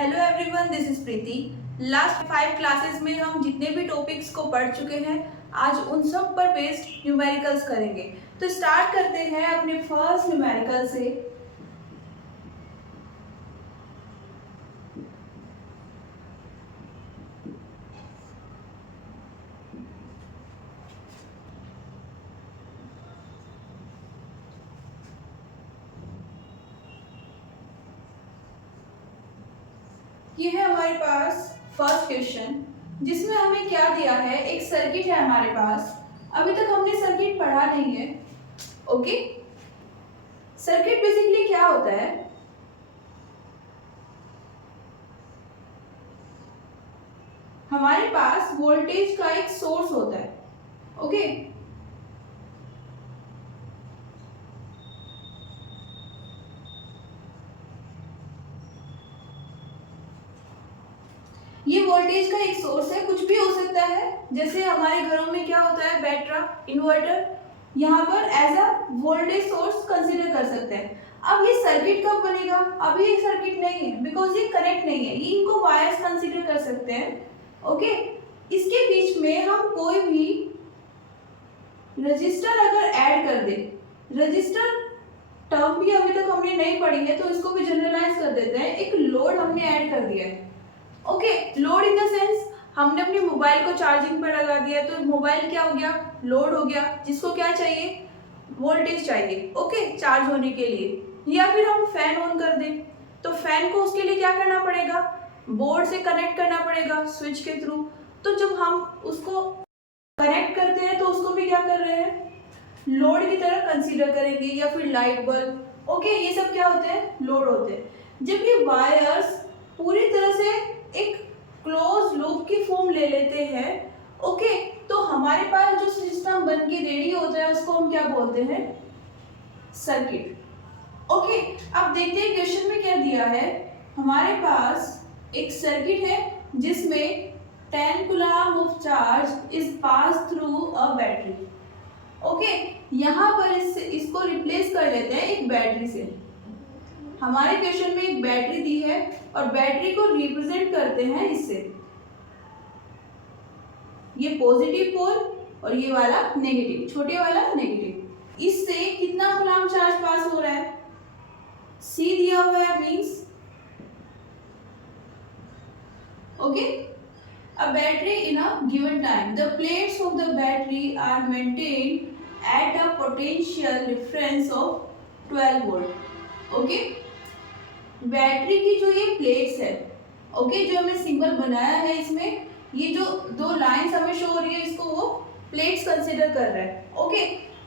Hello everyone, this is Preeti. Last 5 classes में हम जितने भी टॉपिक्स को पढ़ चुके हैं, आज उन सब पर बेस्ड न्यूमेरिकल्स करेंगे। तो स्टार्ट करते हैं अपने फर्स्ट न्यूमेरिकल से। ये है हमारे पास फर्स्ट क्वेश्चन, जिसमें हमें क्या दिया है, एक सर्किट है हमारे पास। अभी तक हमने सर्किट पढ़ा नहीं है। ओके, सर्किट बेसिकली क्या होता है? हमारे पास वोल्टेज का एक सोर्स होता है। ओके, ये वोल्टेज का एक सोर्स है, कुछ भी हो सकता है। जैसे हमारे घरों में क्या होता है, बैटरा, इन्वर्टर, यहाँ पर as a voltage source consider कर सकते हैं। अब ये सर्किट कब बनेगा? अभी ये सर्किट नहीं है, बिकॉज ये कनेक्ट नहीं है। ये इनको वायर्स कंसीडर कर सकते हैं। ओके, इसके बीच में हम कोई भी रजिस्टर अगर ऐड कर दे, रजिस्टर टर्म भी अभी तक हमने नहीं पढ़ी है, तो इसको भी जनरलाइज कर देते हैं। एक लोड हमने ऐड कर दिया है। Okay, load in the sense हमने अपने मोबाइल को चार्जिंग पर लगा दिया, तो मोबाइल क्या हो गया? लोड हो गया, जिसको क्या चाहिए? वोल्टेज चाहिए। ओके, चार्ज होने के लिए। या फिर हम फैन ऑन कर दें, तो फैन को उसके लिए क्या करना पड़ेगा? बोर्ड से कनेक्ट करना पड़ेगा स्विच के थ्रू। तो जब हम उसको कनेक्ट करते हैं, तो उसको भी क्या कर रहे हैं? लोड की तरह कंसीडर करेंगे। या फिर लाइट बल्ब। ओके, ये सब क्या होते हैं? लोड होते हैं। जब ये वायर्स पूरी तरह से एक क्लोज लूप की फॉर्म ले लेते हैं, ओके, तो हमारे पास जो सिस्टम बन के रेडी होता है, उसको हम क्या बोलते हैं? सर्किट। ओके, अब देखते हैं क्वेश्चन में क्या दिया है। हमारे पास एक सर्किट है जिसमें 10 coulomb of charge is pass through a battery. Okay, यहाँ पर इसको रिप्लेस कर लेते हैं एक बैटरी से। हमारे क्वेश्चन में एक बैटरी दी है और बैटरी को रिप्रेजेंट करते हैं इससे। ये पॉजिटिव पोल और ये वाला नेगेटिव, छोटे वाला नेगेटिव। इससे कितना कूलम चार्ज पास हो रहा है? सी दिया हुआ है, means okay, a battery in a given time, the plates of the battery are maintained at a potential difference of 12 volt। Okay, battery की जो ये प्लेट्स है, ओके, जो हमने सिंबल बनाया है, इसमें ये जो दो लाइंस हमें शो हो रही है, इसको वो प्लेट्स कंसीडर कर रहा है। ओके,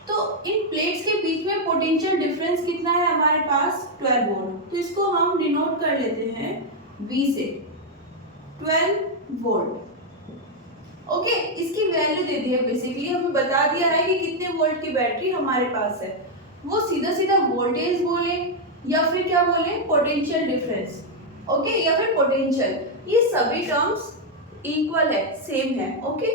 तो इन प्लेट्स के बीच में पोटेंशियल डिफरेंस कितना है हमारे पास? 12 वोल्ट। तो इसको हम डिनोट कर लेते हैं V से, 12 वोल्ट। ओके, इसकी वैल्यू दे दी है। बेसिकली हमें बता दिया है कि कितने वोल्ट की बैटरी हमारे पास है। वो सीधा सीधा वोल्टेज बोले या फिर क्या बोले? Potential difference. ओके, या फिर पोटेंशियल, ये सभी टर्म्स इक्वल है, सेम है। ओके,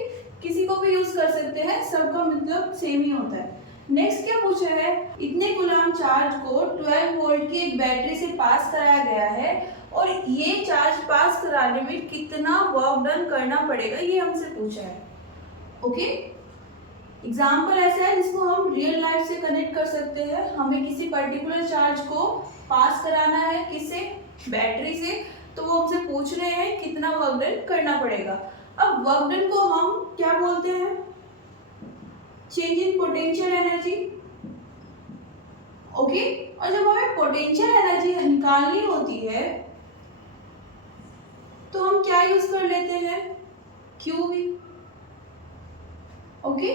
किसी को भी यूज कर सकते हैं, सबका मतलब सेम ही होता है। नेक्स्ट क्या पूछा है? इतने कूलम चार्ज को 12 वोल्ट की एक बैटरी से पास कराया गया है और ये चार्ज पास कराने में कितना वर्क डन करना पड़ेगा, ये हमसे पूछा है। ओके, एग्जाम्पल ऐसा है जिसको हम रियल लाइफ से कनेक्ट कर सकते हैं। हमें किसी पर्टिकुलर चार्ज को पास कराना है, किससे? बैटरी से। तो वो हमसे पूछ रहे हैं कितना वर्क डन करना पड़ेगा। अब वर्क डन को हम क्या बोलते हैं? Change in potential energy. Okay, और जब हमें पोटेंशियल एनर्जी निकालनी होती है, तो हम क्या यूज कर लेते हैं? QV। ओके,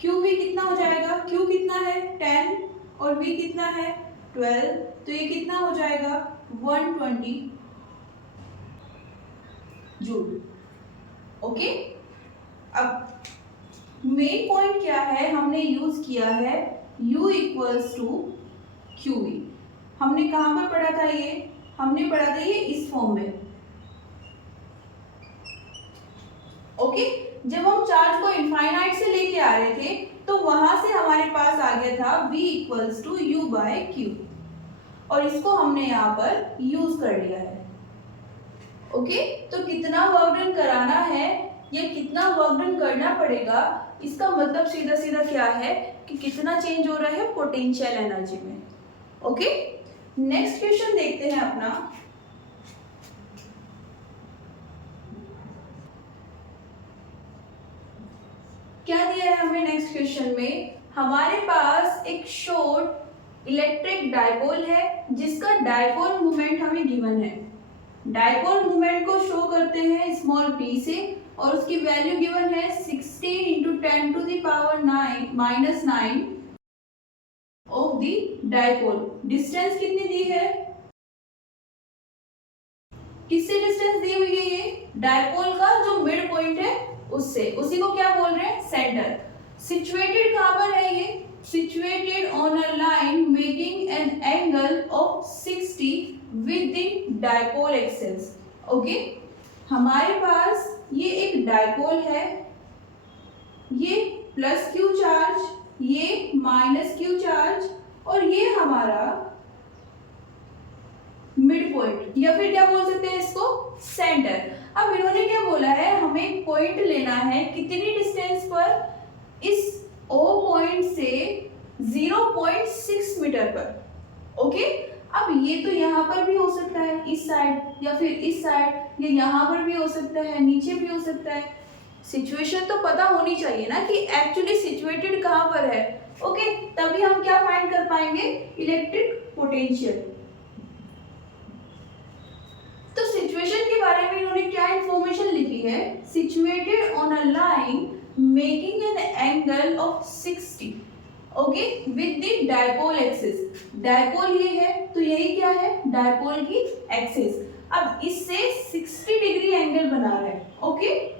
QV कितना हो जाएगा? Q कितना है? 10 और V कितना है? 12। तो ये कितना हो जाएगा? 120 जूल। ओके, अब मेन पॉइंट क्या है? हमने यूज किया है U इक्वल्स टू QV। हमने कहाँ पर पढ़ा था ये? हमने पढ़ा था ये इस फॉर्म में। ओके, जब हम चार्ज को इनफाइनाइट से लेके आ रहे थे, तो वहां से हमारे पास आ गया था V equals to U by Q, और इसको हमने यहाँ पर यूज कर लिया है। ओके, तो कितना वर्क डन कराना है या कितना वर्क डन करना पड़ेगा, इसका मतलब सीधा सीधा क्या है कि कितना चेंज हो रहा है पोटेंशियल एनर्जी में। ओके, नेक्स्ट क्वेश्चन देखते हैं अपना। क्या दिया है हमें नेक्स्ट क्वेश्चन में, हमारे पास एक शॉर्ट इलेक्ट्रिक डायपोल है जिसका डायपोल मोमेंट हमें गिवन है। डायपोल मोमेंट को शो करते हैं स्मॉल p से और उसकी वैल्यू गिवन है 16 into 10 to the power 9 of the dipole. Distance कितनी दी है, किससे डिस्टेंस दी हुई है, ये डायपोल का जो मिड पॉइंट है उससे, उसी को क्या बोल रहे हैं, सेंटर। सिचुएटेड कहां पर है ये, situated on a line making an angle of 60 with the dipole axis. Okay, हमारे पास ये एक डायपोल है, ये प्लस क्यू चार्ज, ये माइनस क्यू चार्ज और ये हमारा मिड पॉइंट या फिर क्या बोल सकते हैं इसको, सेंटर। अब इन्होंने क्या बोला है, हमें पॉइंट लेना है कितनी डिस्टेंस पर, इस O पॉइंट से 0.6 मीटर पर। ओके, अब ये तो यहाँ पर भी हो सकता है इस साइड या फिर इस साइड, या यहाँ पर भी हो सकता है, नीचे भी हो सकता है। सिचुएशन तो पता होनी चाहिए ना कि एक्चुअली सिचुएटेड कहाँ पर है। ओके, तभी हम क्या फाइंड कर पाएंगे, इलेक्ट्रिक पोटेंशियल। तो सिचुएशन के बारे में इन्होंने क्या इंफॉर्मेशन लिखी है, situated on a line making an angle of 60 okay with the dipole axis. Dipole ये है तो यही क्या है, डायपोल की एक्सिस। अब इससे 60 डिग्री एंगल बना रहा है। ओके,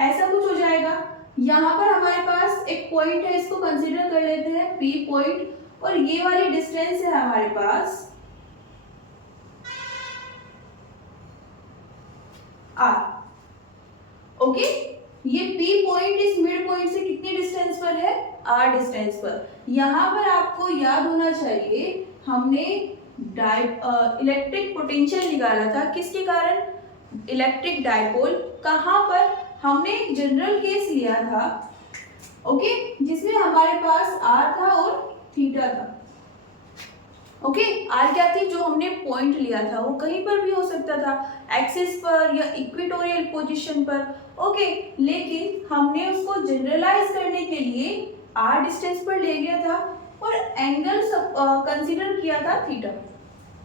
ऐसा कुछ हो जाएगा। यहां पर हमारे पास एक पॉइंट है, इसको कंसीडर कर लेते हैं P पॉइंट, और ये वाली डिस्टेंस है हमारे पास R। ओके, ये P पॉइंट इस मिड पॉइंट से कितनी डिस्टेंस पर है, R डिस्टेंस पर। यहां पर आपको याद होना चाहिए हमने इलेक्ट्रिक पोटेंशियल निकाला था किसके कारण, इलेक्ट्रिक डायपोल। कहां पर, हमने एक जनरल केस लिया था ओके, जिसमें हमारे पास R था और थीटा था। ओके, आर क्या थी, जो हमने पॉइंट लिया था वो कहीं पर भी हो सकता था, एक्सिस पर या इक्वेटोरियल पोजीशन पर। ओके, लेकिन हमने उसको जनरलाइज करने के लिए आर डिस्टेंस पर ले गया था और एंगल कंसीडर किया था थीटा।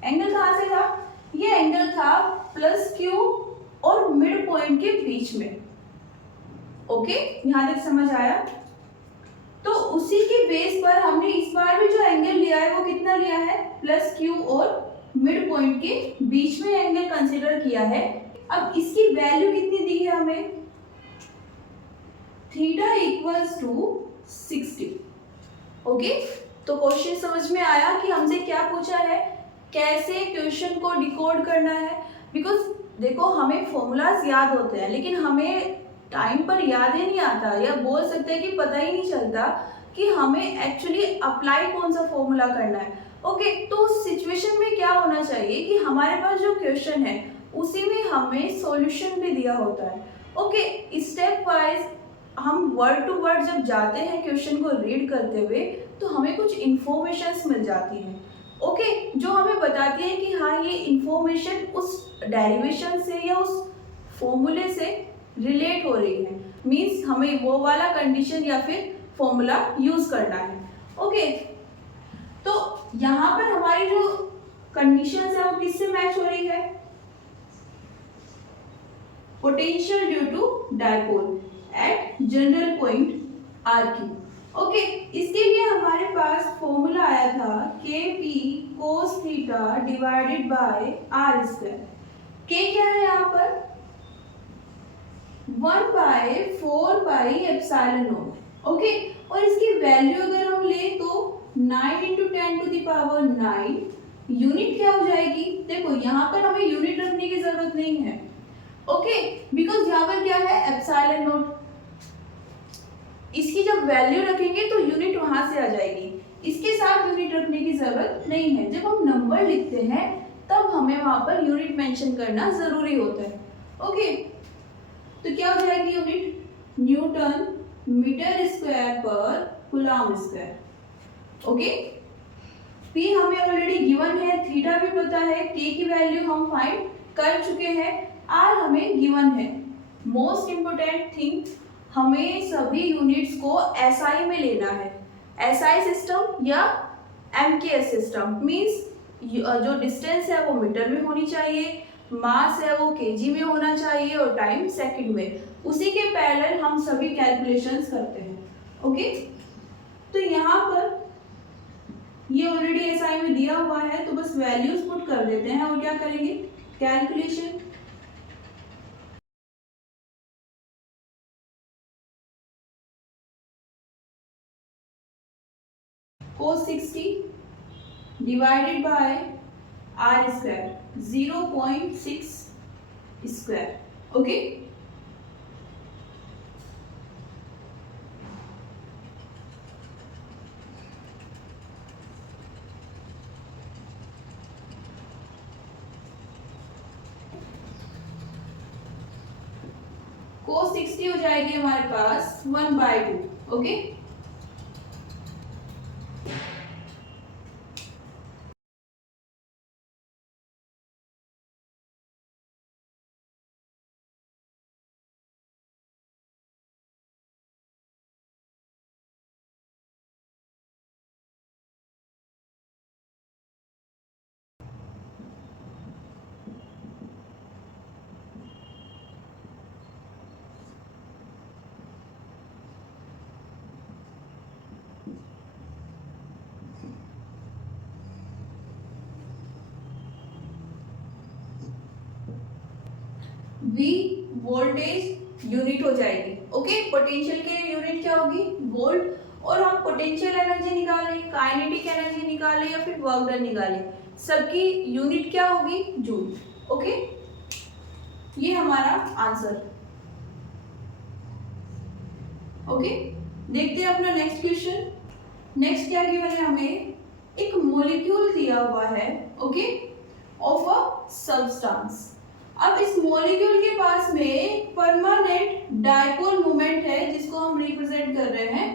एंगल कहाँ से था, ये एंगल था प्लस क्यू और मिड पॉइंट के बीच में। ओके, यहाँ तक समझ आया। तो उसी के बेस पर हमने इस बार भी जो एंगल लिया है वो कितना लिया है, प्लस क्यू और मिड पॉइंट के बीच में एंगल कंसीडर किया है। अब इसकी वैल्यू कितनी दी है हमें, थीटा इक्वल्स टू 60। ओके, तो क्वेश्चन समझ में आया कि हमसे क्या पूछा है, कैसे क्वेश्चन को डिकोड करना है। बिकॉज देखो, हमें फॉर्मूलाज याद होते हैं लेकिन हमें टाइम पर याद ही नहीं आता, या बोल सकते हैं कि पता ही नहीं चलता कि हमें एक्चुअली अप्लाई कौन सा फॉर्मूला करना है। ओके, तो उस सिचुएशन में क्या होना चाहिए कि हमारे पास जो क्वेश्चन है उसी में हमें सॉल्यूशन भी दिया होता है। ओके, स्टेप वाइज हम वर्ड टू वर्ड जब जाते हैं क्वेश्चन को रीड करते हुए तो हमें कुछ इंफॉर्मेशंस मिल जाती हैं। ओके, जो हमें बताती है कि हाँ ये इंफॉर्मेशन उस डेरिवेशन से या उस फॉर्मूले से रिलेट हो रही है, मीन्स हमें वो वाला कंडीशन या फिर फॉर्मूला यूज करना है। ओके, तो यहाँ पर हमारी जो कंडीशंस है वो किससे मैच हो रही है, potential due to dipole at general point R Q. Okay, इसके लिए हमारे पास फॉर्मूला आया था K P cos theta divided by R square. के क्या है यहाँ पर, 1/4πε0। ओके, और इसकी वैल्यू अगर हम ले तो 9 × 10⁹ यूनिट क्या हो जाएगी, देखो यहाँ पर हमें यूनिट रखने की जरूरत नहीं है। ओके, बिकॉज यहाँ पर क्या है, ε0। इसकी जब वैल्यू रखेंगे तो यूनिट वहां से आ जाएगी, इसके साथ यूनिट यूनिट रखने की जरूरत नहीं है। जब हम नंबर लिखते हैं तब हमें वहां पर यूनिट मेंशन करना जरूरी होता है। ओके, तो क्या हो जाएगी यूनिट? न्यूटन मीटर स्क्वायर पर कूलम स्क्वायर। ओके, पी हमें ऑलरेडी गिवन है, थीटा भी पता है, के की वैल्यू हम फाइंड कर चुके हैं, आर हमें गिवन है। मोस्ट इंपोर्टेंट थिंग, हमें सभी यूनिट्स को एसआई में लेना है। एसआई सिस्टम या एमकेएस सिस्टम मींस जो डिस्टेंस है वो मीटर में होनी चाहिए, मास है वो केजी में होना चाहिए और टाइम सेकंड में। उसी के पैरेलल हम सभी कैलकुलेशंस करते हैं। ओके, तो यहाँ पर ये ऑलरेडी एसआई में दिया हुआ है, तो बस वैल्यूज पुट कर देते हैं और क्या करेंगे? Calculation. cos 60 divided by R square 0.6 स्क्वायर। ओके, cos 60 हो जाएगी हमारे पास 1/2। ओके, V वोल्टेज यूनिट हो जाएगी। ओके, पोटेंशियल के यूनिट क्या होगी? वोल्ट। और हम पोटेंशियल एनर्जी निकालें, काइनेटिक एनर्जी निकालें या फिर वर्क डन निकालें, सबकी यूनिट क्या होगी? जूल। ओके, ये हमारा आंसर। ओके, देखते हैं अपना नेक्स्ट क्वेश्चन। नेक्स्ट क्या गिवन है हमें? एक मॉलिक्यूल दिया हुआ है, ओके, ऑफ अ सब्सटेंस। अब इस मॉलिक्यूल के पास में परमानेंट डायपोल मोमेंट है, जिसको हम रिप्रेजेंट कर रहे हैं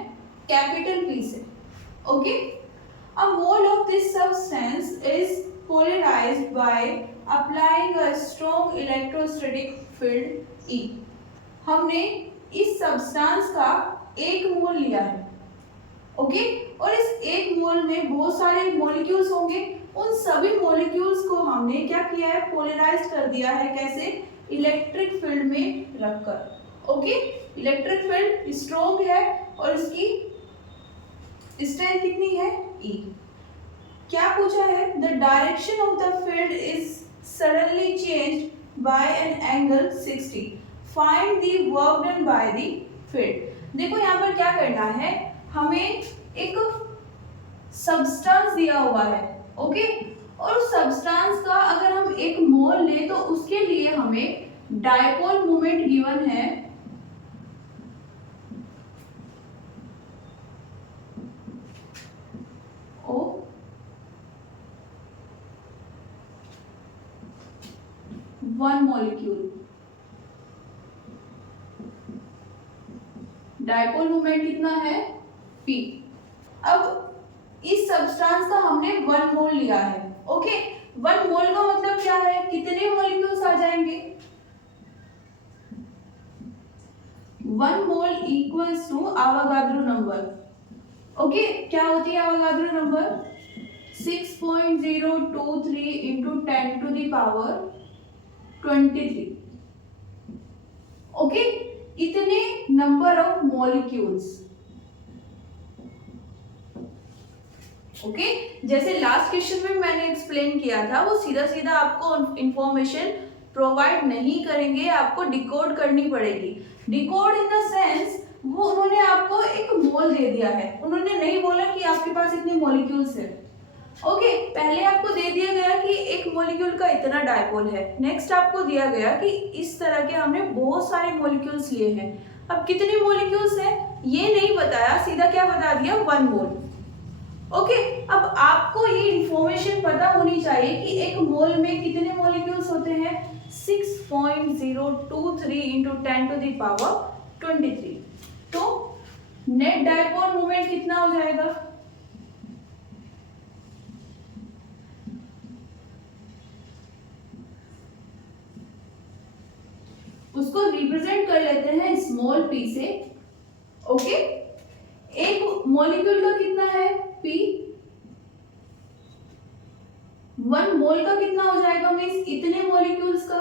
कैपिटल पी से। Okay, a mole of this substance is polarised by applying a strong electrostatic field E। हमने इस सब्सटेंस का एक मोल लिया है। ओके, और इस एक मोल में बहुत सारे मॉलिक्यूल्स होंगे, उन सभी मॉलिक्यूल्स को हमने क्या किया है? पोलराइज कर दिया है। कैसे? इलेक्ट्रिक फील्ड में रखकर। ओके, इलेक्ट्रिक फील्ड स्ट्रॉन्ग है और इसकी स्ट्रेंथ कितनी है? E। क्या पूछा है? The direction of the field is suddenly changed by an angle 60। Find the work done by the field. देखो यहाँ पर क्या करना है, हमें एक सब्सटेंस दिया हुआ है, ओके, और उस सब्सटेंस का अगर हम एक मोल लें तो उसके लिए हमें डायपोल मोमेंट गिवन है ओ 1 मॉलिक्यूल। डायपोल मोमेंट कितना है? P। अब इस सब्सटेंस का हमने 1 मोल लिया है। ओके, 1 मोल का मतलब क्या है? कितने मॉलिक्यूल्स आ जाएंगे? 1 mole equals to Avogadro number. Okay, क्या होती है Avogadro number? 6.023 into 10 to the power 23। Okay, इतने नंबर ऑफ मॉलिक्यूल्स। ओके, जैसे लास्ट क्वेश्चन में मैंने एक्सप्लेन किया था, वो सीधा सीधा आपको इंफॉर्मेशन प्रोवाइड नहीं करेंगे, आपको डिकोड करनी पड़ेगी। डिकोड इन द सेंस, वो उन्होंने आपको एक मोल दे दिया है, उन्होंने नहीं बोला कि आपके पास इतने मॉलिक्यूल्स है। ओके, पहले आपको दे दिया गया कि एक मॉलिक्यूल का इतना डायपोल है, नेक्स्ट आपको दिया गया कि इस तरह के हमने बहुत सारे मॉलिक्यूल्स लिए हैं। अब कितने मॉलिक्यूल्स हैं ये नहीं बताया, सीधा क्या बता दिया? 1 मोल। ओके, अब आप आपको ये इंफॉर्मेशन पता होनी चाहिए कि एक मोल में कितने मॉलिक्यूल्स होते हैं, 6.023 इंटू 10⁻23। तो नेट डायपोल मोमेंट कितना हो जाएगा, उसको रिप्रेजेंट कर लेते हैं स्मॉल p से। ओके, एक मॉलिक्यूल का कितना है p, 1 मोल का कितना हो जाएगा, मींस इतने मॉलिक्यूल्स का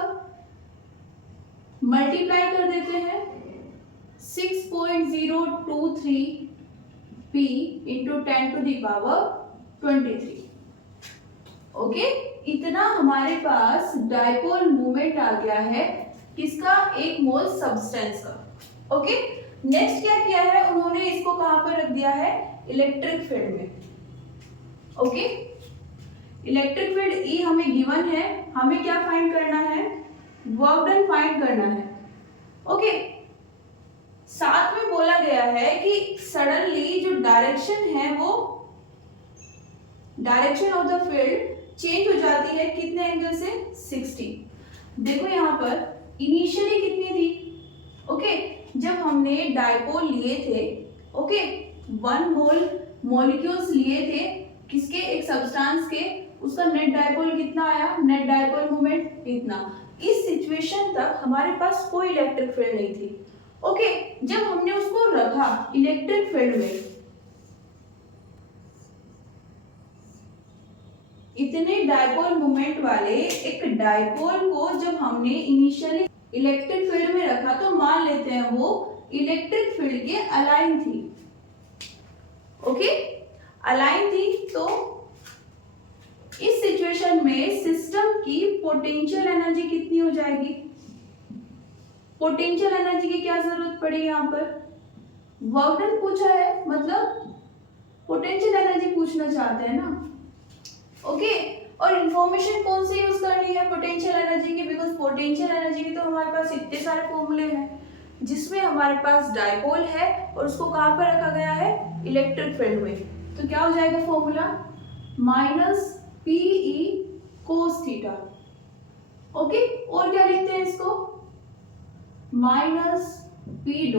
मल्टीप्लाई कर देते हैं 6.023 p इंटू 10⁻23। ओके, इतना हमारे पास डायपोल मोमेंट आ गया है किसका, एक मोल सब्सटेंस का। ओके, नेक्स्ट क्या किया है उन्होंने, इसको कहां पर रख दिया है, इलेक्ट्रिक फील्ड में। ओके, इलेक्ट्रिक फील्ड E हमें गिवन है, हमें क्या फाइंड करना है, वर्क डन फाइंड करना है। ओके, साथ में बोला गया है कि सडनली जो डायरेक्शन है वो direction of the field change हो जाती है, कितने एंगल से, 60। देखो यहाँ पर इनिशियली कितनी थी, ओके, जब हमने डायपोल लिए थे, ओके, 1 मोल मॉलिक्यूल्स लिए थे किसके, एक सब्सटेंस के, उसका नेट डायपोल कितना आया, नेट डायपोल मोमेंट इतना। इस सिचुएशन तक हमारे पास कोई इलेक्ट्रिक फील्ड नहीं थी। ओके, जब हमने उसको रखा इलेक्ट्रिक फील्ड में, इतने डायपोल मोमेंट वाले एक डायपोल को जब हमने इनिशियली इलेक्ट्रिक फील्ड में रखा, तो मान लेते हैं वो इलेक्ट्रिक फील्ड के अलाइन थी। ओके, अलाइन थी, तो इस सिचुएशन में सिस्टम की पोटेंशियल एनर्जी कितनी हो जाएगी, पोटेंशियल एनर्जी की क्या जरूरत पड़ी, यहाँ पर वर्क डन पूछा है, मतलब पोटेंशियल एनर्जी पूछना चाहते हैं ना। ओके, और इंफॉर्मेशन कौन सी यूज करनी है पोटेंशियल एनर्जी की, बिकॉज पोटेंशियल एनर्जी की तो हमारे पास इतने सारे फॉर्मूले हैं, जिसमें हमारे पास डायपोल है और उसको कहां पर रखा गया है, इलेक्ट्रिक फील्ड में। तो क्या हो जाएगा formula, -PE cos theta. Okay, और क्या लिखते हैं इसको, -P.E।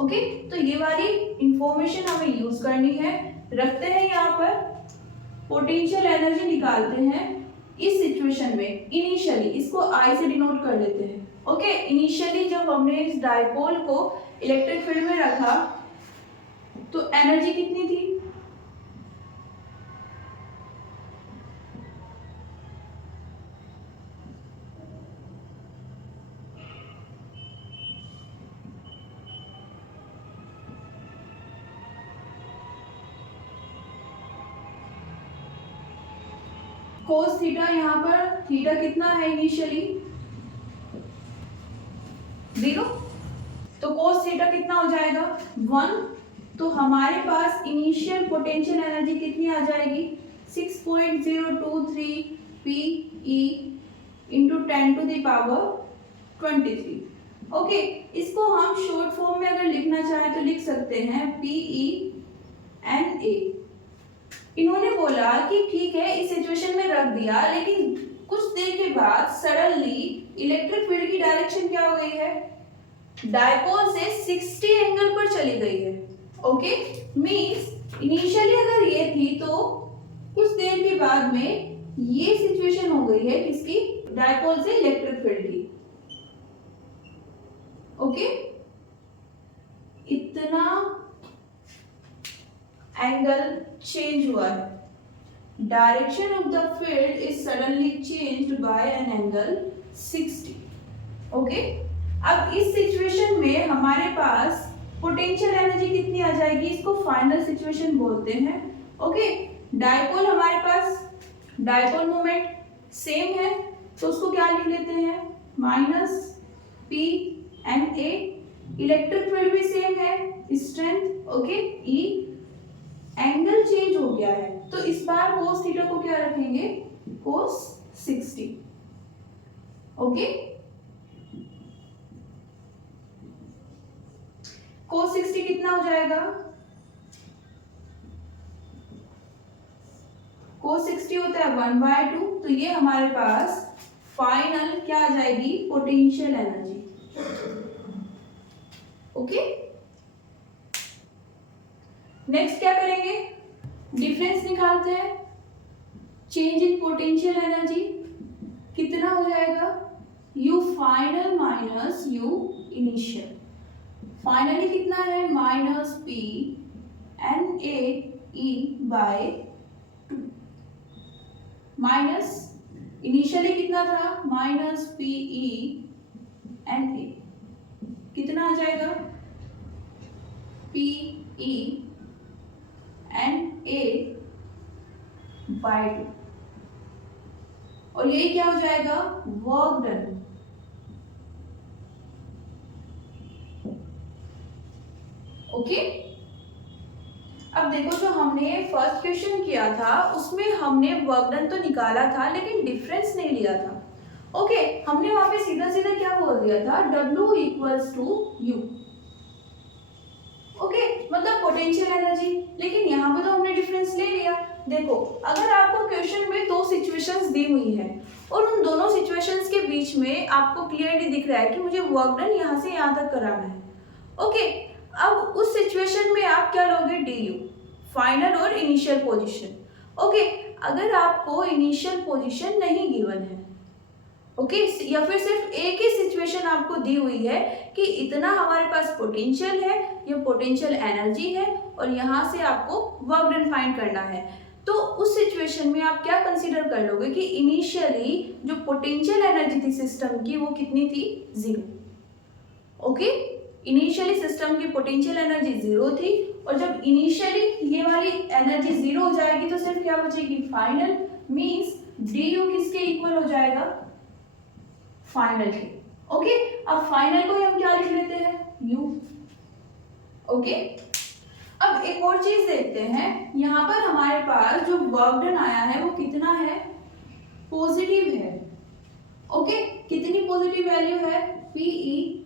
ओके, तो ये वाली इंफॉर्मेशन हमें यूज करनी है, रखते हैं यहाँ पर, पोटेंशियल एनर्जी निकालते हैं इस सिचुएशन में। इनिशियली इसको I से डिनोट कर देते हैं। ओके, इनिशियली जब हमने इस डायपोल को इलेक्ट्रिक फील्ड में रखा तो एनर्जी कितनी थी, कोस थीटा, यहाँ पर थीटा कितना है इनिशियली, 0, तो कोस थीटा कितना हो जाएगा, 1। तो हमारे पास इनिशियल पोटेंशियल एनर्जी कितनी आ जाएगी, 6.023 PE इंटू 10⁻23। ओके, इसको हम शॉर्ट फॉर्म में अगर लिखना चाहें तो लिख सकते हैं PENA। इन्होंने बोला कि ठीक है, इस सिचुएशन में रख दिया, लेकिन कुछ देर के बाद सडनली इलेक्ट्रिक फील्ड की डायरेक्शन क्या हो गई है, डायपोल से 60 एंगल पर चली गई है। ओके, मींस इनिशियली अगर ये थी तो कुछ देर के बाद में ये सिचुएशन हो गई है किसकी, डायपोल से इलेक्ट्रिक फील्ड की। ओके, इतना एंगल चेंज हुआ है, direction of the field is suddenly changed by an angle 60। Okay, अब इस सिचुएशन में हमारे पास पोटेंशियल एनर्जी कितनी आ जाएगी, इसको फाइनल सिचुएशन बोलते हैं। ओके, डायपोल हमारे पास डायपोल मोमेंट सेम है, तो उसको क्या लिख लेते हैं, -PNA। इलेक्ट्रिक फील्ड भी सेम है, strength, okay, E। Angle change हो गया है, तो इस बार कोस थीटा को क्या रखेंगे, कोस 60। ओके, कोस 60 कितना हो जाएगा, cos 60 होता है 1/2, तो ये हमारे पास फाइनल क्या आ जाएगी, पोटेंशियल एनर्जी। ओके, नेक्स्ट क्या करेंगे, डिफरेंस निकालते हैं। चेंज इन पोटेंशियल एनर्जी कितना हो जाएगा, U final minus U initial. Finally कितना है, minus P NaE/2 minus initially कितना था, माइनस PE/Na, कितना आ जाएगा, PE/Na/2, और ये क्या हो जाएगा, वर्क डन। ओके, अब देखो जो हमने फर्स्ट क्वेश्चन किया था उसमें हमने वर्क डन तो निकाला था लेकिन डिफरेंस नहीं लिया था। ओके, हमने वहां पे सीधा सीधा क्या बोल दिया था, W equals to U। Okay, मतलब पोटेंशियल एनर्जी, लेकिन यहाँ पे तो हमने डिफरेंस ले लिया। देखो अगर आपको क्वेश्चन में दो सिचुएशंस दी हुई है और उन दोनों सिचुएशंस के बीच में आपको क्लियरली दिख रहा है कि मुझे वर्क डन यहाँ से यहाँ तक कराना है। ओके, अब उस सिचुएशन में आप क्या लोगे, DU, फाइनल और इनिशियल पोजीशन। ओके, अगर आपको इनिशियल पोजीशन नहीं गिवन है, ओके, या फिर सिर्फ एक ही सिचुएशन आपको दी हुई है कि इतना हमारे पास पोटेंशियल है, ये पोटेंशियल एनर्जी है और यहाँ से आपको वर्क डन फाइंड करना है, तो उस सिचुएशन में आप क्या कंसीडर कर लोगे कि इनिशियली जो पोटेंशियल एनर्जी थी सिस्टम की वो कितनी थी, 0। ओके, इनिशियली सिस्टम की पोटेंशियल एनर्जी 0 थी और जब इनिशियली ये वाली एनर्जी 0 हो जाएगी तो सिर्फ क्या बचेगी, फाइनल, मींस DU किसके इक्वल हो जाएगा, फाइनल के। ओके, अब फाइनल को हम क्या लिख लेते हैं, U। ओके, अब एक और चीज देखते हैं, यहाँ पर हमारे पास जो वर्क डन आया है वो कितना है, पॉजिटिव है। ओके, कितनी पॉजिटिव वैल्यू है, PE/Na/U।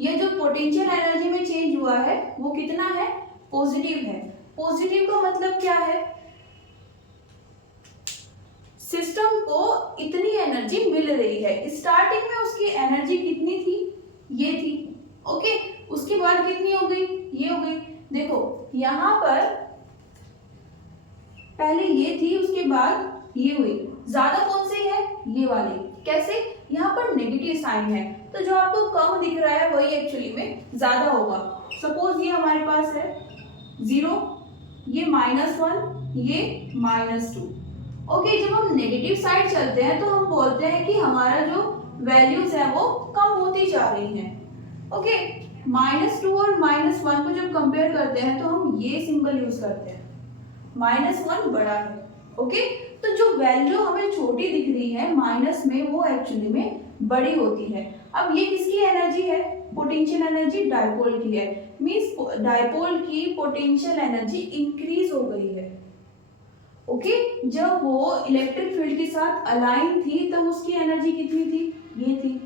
ये जो पोटेंशियल एनर्जी में चेंज हुआ है वो कितना है, पॉजिटिव है। पॉजिटिव का मतलब क्या है, सिस्टम को इतनी एनर्जी मिल रही है। स्टार्टिंग में उसकी एनर्जी कितनी थी, ये थी। ओके, उसके बाद कितनी हो गई, ये हो गई। देखो यहाँ पर पहले ये थी, उसके बाद ये हुई, ज्यादा कौन सी है, ये वाली। कैसे, यहाँ पर नेगेटिव साइन है तो जो आपको कम दिख रहा है वही एक्चुअली में ज्यादा होगा। सपोज ये हमारे पास है 0, ये -1, ये -2। ओके, जब हम नेगेटिव साइड चलते हैं तो हम बोलते हैं कि हमारा जो वैल्यूज है वो कम होती जा रही हैं। ओके, -2 और -1 को जब कंपेयर करते हैं तो हम ये सिंबल यूज करते हैं, -1 बड़ा है। ओके, तो जो वैल्यू हमें छोटी दिख रही है माइनस में वो एक्चुअली में बड़ी होती है। अब ये किसकी एनर्जी है, पोटेंशियल एनर्जी डायपोल की है, मींस डायपोल की पोटेंशियल एनर्जी इंक्रीज हो गई है। ओके, जब वो इलेक्ट्रिक फील्ड के साथ अलाइन थी तब उसकी एनर्जी कितनी थी, ये थी।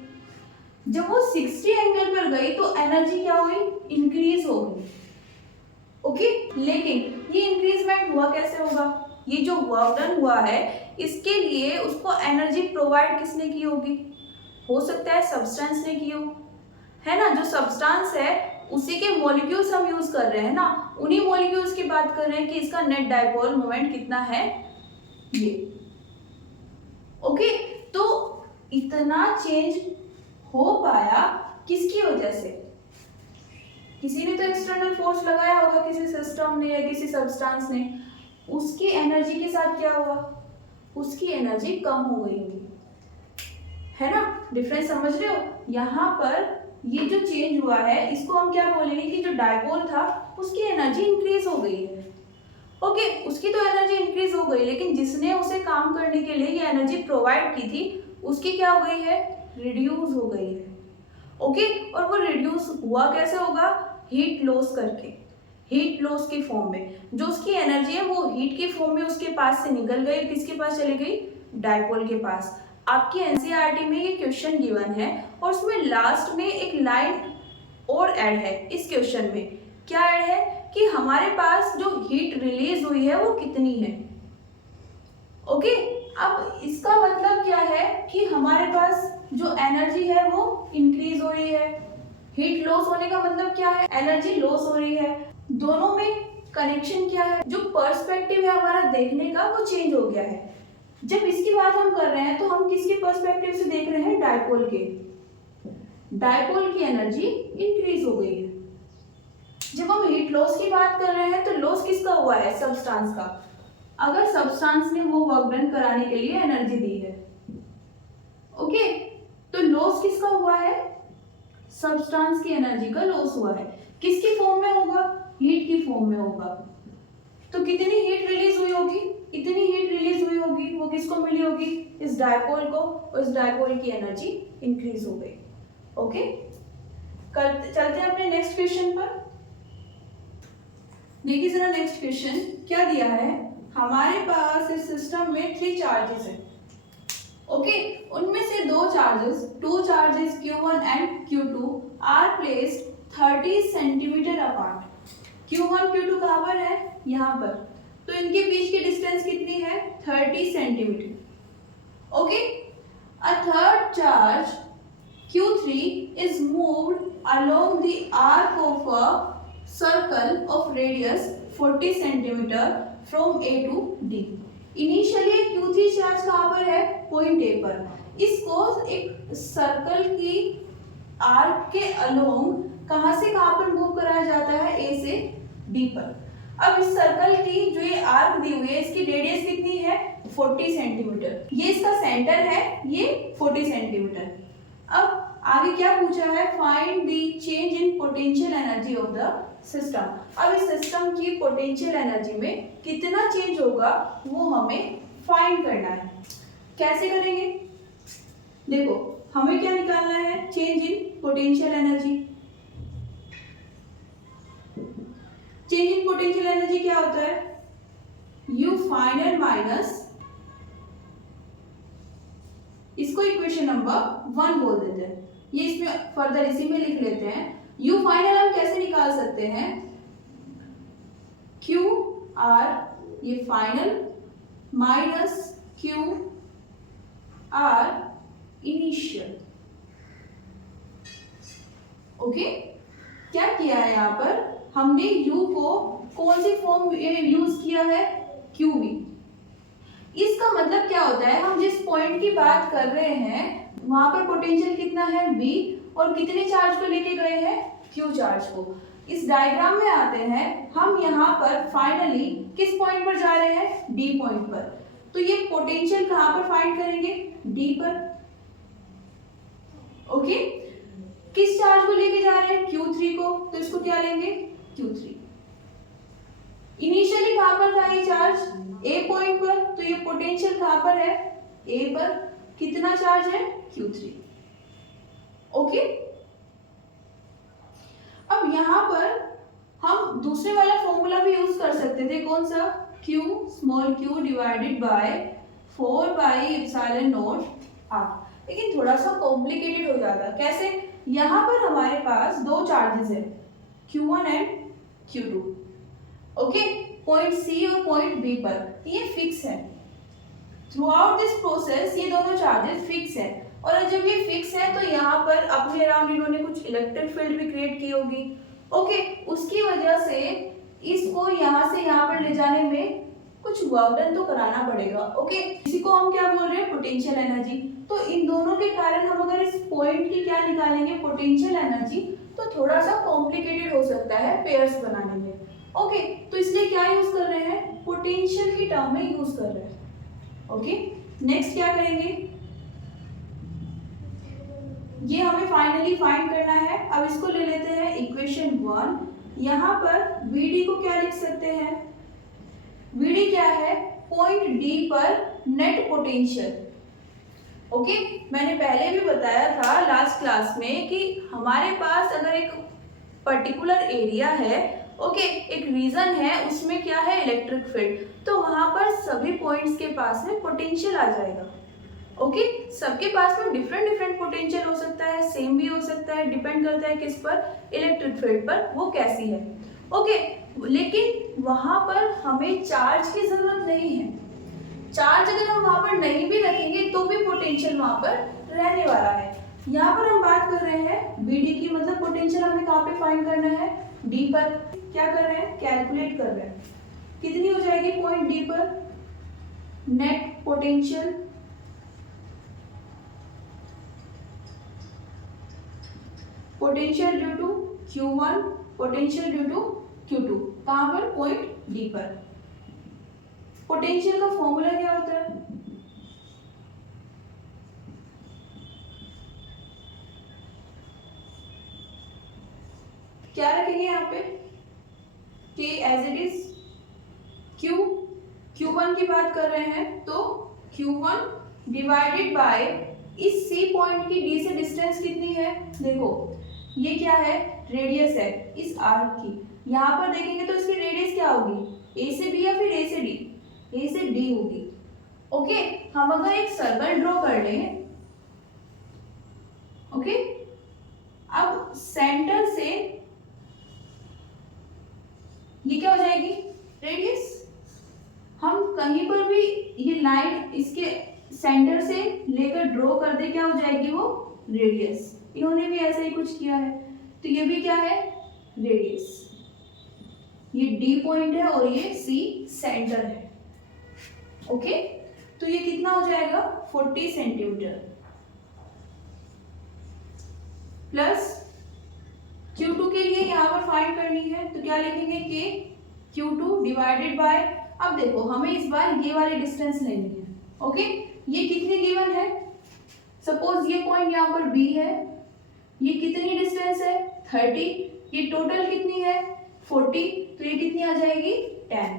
जब वो 60 एंगल पर गई तो एनर्जी क्या हुई, इंक्रीज हो गई। ओके, लेकिन ये इंक्रीजमेंट हुआ कैसे होगा, ये जो वर्क डन हुआ है इसके लिए उसको एनर्जी प्रोवाइड किसने की होगी, हो सकता है सब्सटेंस ने की हो, है ना। जो सब्सटेंस है उसी के मॉलिक्यूल्स हम यूज कर रहे हैं ना, उन्हीं मॉलिक्यूल्स की बात कर रहे हैं कि इसका नेट डायपोल मोमेंट कितना है, ये। ओके, तो इतना चेंज हो पाया किसकी वजह से, किसी ने तो एक्सटर्नल फोर्स लगाया होगा, किसी सिस्टम ने या किसी सब्सटेंस ने। उसकी एनर्जी के साथ क्या हुआ, उसकी एनर्जी कम हो गई होगी, है ना। डिफरेंस समझ रहे हो, यहाँ पर ये जो चेंज हुआ है इसको हम क्या बोलेंगे कि जो डायपोल था उसकी एनर्जी इंक्रीज हो गई है। ओके, उसकी तो एनर्जी इंक्रीज हो गई लेकिन जिसने उसे काम करने के लिए ये एनर्जी प्रोवाइड की थी उसकी क्या हो गई है, रिड्यूस हो गई है। ओके, और वो रिड्यूस हुआ कैसे होगा, हीट लॉस करके, हीट लॉस की फॉर्म में। जो उसकी एनर्जी है वो हीट की फॉर्म में उसके पास से निकल गई, किसके पास चली गई, डायपोल के पास। आपकी एनसीईआरटी में ये क्वेश्चन गिवन है और उसमें लास्ट में एक लाइन और ऐड है इस क्वेश्चन में क्या ऐड है कि हमारे पास जो हीट रिलीज हुई है वो कितनी है। ओके, अब इसका मतलब क्या है कि हमारे पास जो एनर्जी है वो इंक्रीज हो रही है। हीट लॉस होने का मतलब क्या है, एनर्जी लॉस हो रही है। दोनों में कनेक्शन क्या है, जो पर्सपेक्टिव है हमारा देखने का वो चेंज हो गया है। जब इसकी बात हम कर रहे हैं तो हम किसके पर्सपेक्टिव से देख रहे हैं, डायपोल के। डायपोल की एनर्जी इंक्रीज हो गई है। जब हम हीट लॉस की बात कर रहे हैं तो लॉस किसका हुआ है, सब्सटेंस का। अगर सब्सटेंस ने वो वर्क डन कराने के लिए एनर्जी दी है, ओके, तो लॉस किसका हुआ है, सब्सटेंस की एनर्जी का लॉस हुआ है। किसकी फॉर्म में होगा, हीट की फॉर्म में होगा। तो कितनी हीट रिलीज हुई होगी, इतनी हीट रिलीज हुई होगी, वो किसको मिली होगी, इस डायपोल को। उस डायपोल की एनर्जी इंक्रीज हो गई। ओके, चलते हैं अपने नेक्स्ट क्वेश्चन पर। देखिए जरा नेक्स्ट क्वेश्चन क्या दिया है। हमारे पास इस सिस्टम में 3 चार्जेस है। ओके, उनमें से 2 charges Q1 and Q2 are placed 30 centimetre apart. Q1 Q2 कहाँ पर है, यहाँ पर। तो इनके बीच की डिस्टेंस कितनी है, 30 centimetre. Okay, a third charge Q3 is moved along the arc of a circle of radius 40 centimeter from A to D. Initially Q3 charge कहाँ पर है, पॉइंट A पर। इसको एक सर्कल की आर्क के अलोंग कहाँ से कहाँ पर मूव कराया जाता है, A से D पर। अब इस सर्कल की जो ये आर्क दी हुई है इसकी रेडियस कितनी है, 40 सेंटीमीटर। ये इसका सेंटर है, ये 40 सेंटीमीटर। अब आगे क्या पूछा है, find the change in potential energy of the system. अब इस सिस्टम की पोटेंशियल एनर्जी में कितना चेंज होगा वो हमें फाइंड करना है। कैसे करेंगे, देखो हमें क्या निकालना है, change in potential energy. Change in potential energy क्या होता है, U फाइनल माइनस, इसको इक्वेशन नंबर 1 बोल देते हैं। ये इसमें फर्दर इसी में लिख लेते हैं। U फाइनल हम कैसे निकाल सकते हैं, Q R ये final minus Q R initial. Okay, क्या किया है यहाँ पर हमने U को कौन सी फॉर्म यूज किया है, QV। इसका मतलब क्या होता है, हम जिस पॉइंट की बात कर रहे हैं वहां पर पोटेंशियल कितना है V, और कितने चार्ज को लेके गए हैं, Q चार्ज को। इस डायग्राम में आते हैं, हम यहाँ पर फाइनली किस पॉइंट पर जा रहे हैं, D पॉइंट पर। तो ये पोटेंशियल कहाँ पर फाइंड करेंगे, D पर। ओके, किस चार्ज को लेके जा रहे हैं, Q3 को, तो इसको क्या लेंगे, Q3। इनिशियली कहाँ पर था ये चार्ज, A पॉइंट पर, तो ये पोटेंशियल कहाँ पर है, A पर। कितना चार्ज है, Q3। ओके, अब यहाँ पर हम दूसरे वाला फॉर्मूला भी यूज कर सकते थे, कौन सा, Q small q divided by 4 pi epsilon not r। लेकिन थोड़ा सा कॉम्प्लिकेटेड हो जाता, कैसे, यहाँ पर हमारे पास 2 चार्जेस है, Q1 and Q2। Okay, point C और पॉइंट B पर ये फिक्स है। थ्रू आउट दिस प्रोसेस ये दोनों चार्जेस फिक्स है, और जब ये फिक्स है तो यहाँ पर अपने अराउंड इन्होंने कुछ इलेक्ट्रिक फील्ड भी क्रिएट की होगी। ओके, उसकी वजह से इसको यहाँ से यहाँ पर ले जाने में कुछ वर्क डन तो कराना पड़ेगा। ओके, इसी को हम क्या बोल रहे हैं, पोटेंशियल एनर्जी। तो इन दोनों के कारण हम अगर इस पॉइंट की क्या निकालेंगे, पोटेंशियल एनर्जी, तो थोड़ा सा कॉम्प्लिकेटेड हो सकता है पेयर्स बनाने में। ओके, तो इसलिए क्या यूज कर रहे हैं, पोटेंशियल की टर्म में यूज कर रहे हैं। ओके, नेक्स्ट क्या करेंगे, ये हमें फाइनली फाइंड करना है। अब इसको ले लेते हैं इक्वेशन 1। यहाँ पर VD को क्या लिख सकते हैं, VD क्या है, पॉइंट D पर नेट पोटेंशियल। ओके, मैंने पहले भी बताया था लास्ट क्लास में कि हमारे पास अगर एक पर्टिकुलर एरिया है, ओके, एक रीजन है, उसमें क्या है, इलेक्ट्रिक फील्ड, तो वहां पर सभी पॉइंट्स के पास में पोटेंशियल आ जाएगा। ओके, सबके पास में डिफरेंट पोटेंशियल हो सकता है, सेम भी हो सकता है, डिपेंड करता है किस पर, इलेक्ट्रिक फील्ड पर वो कैसी है। ओके, लेकिन वहां पर हमें चार्ज की जरूरत नहीं है। चार्ज अगर हम वहां पर नहीं भी रखेंगे तो भी पोटेंशियल वहां पर रहने वाला है। यहाँ पर हम बात कर रहे हैं बीडी की, मतलब पोटेंशियल हमें कहाँ पे फाइंड करना है, डी पर। क्या कर रहे हैं, कैलकुलेट कर रहे हैं। कितनी हो जाएगी पॉइंट डी पर net potential, potential due to Q1, potential due to Q2, कहां पर, पॉइंट डी पर। पोटेंशियल का फॉर्मूला क्या होता है, क्या रखेंगे यहाँ पे, K as it is, Q1 की बात कर रहे हैं तो Q1 डिवाइडेड बाय इस C पॉइंट की D से डिस्टेंस कितनी है, देखो ये क्या है, रेडियस है इस आर्क की। यहाँ पर देखेंगे तो इसकी रेडियस क्या होगी, A से B या फिर A से D, A से D होगी। ओके, हम अगर एक सर्कल ड्रॉ कर लें, ओके, अब सेंटर से ये क्या हो जाएगी, रेडियस। हम कहीं पर भी ये लाइन इसके सेंटर से लेकर ड्रॉ कर दे, क्या हो जाएगी वो, रेडियस। इन्होंने भी ऐसा ही कुछ किया है, तो ये भी क्या है, रेडियस। ये डी पॉइंट है और ये सी सेंटर है। ओके, तो ये कितना हो जाएगा, 40 सेंटीमीटर प्लस Q2 के लिए यहाँ पर फाइंड करनी है, तो क्या लिखेंगे, K Q2 डिवाइडेड बाय, अब देखो हमें इस बार ये वाली डिस्टेंस लेनी है। ओके, ये कितनी गिवन है, सपोज ये पॉइंट यहाँ पर B है, ये कितनी डिस्टेंस है, 30, ये टोटल कितनी है, 40, तो ये कितनी आ जाएगी, 10,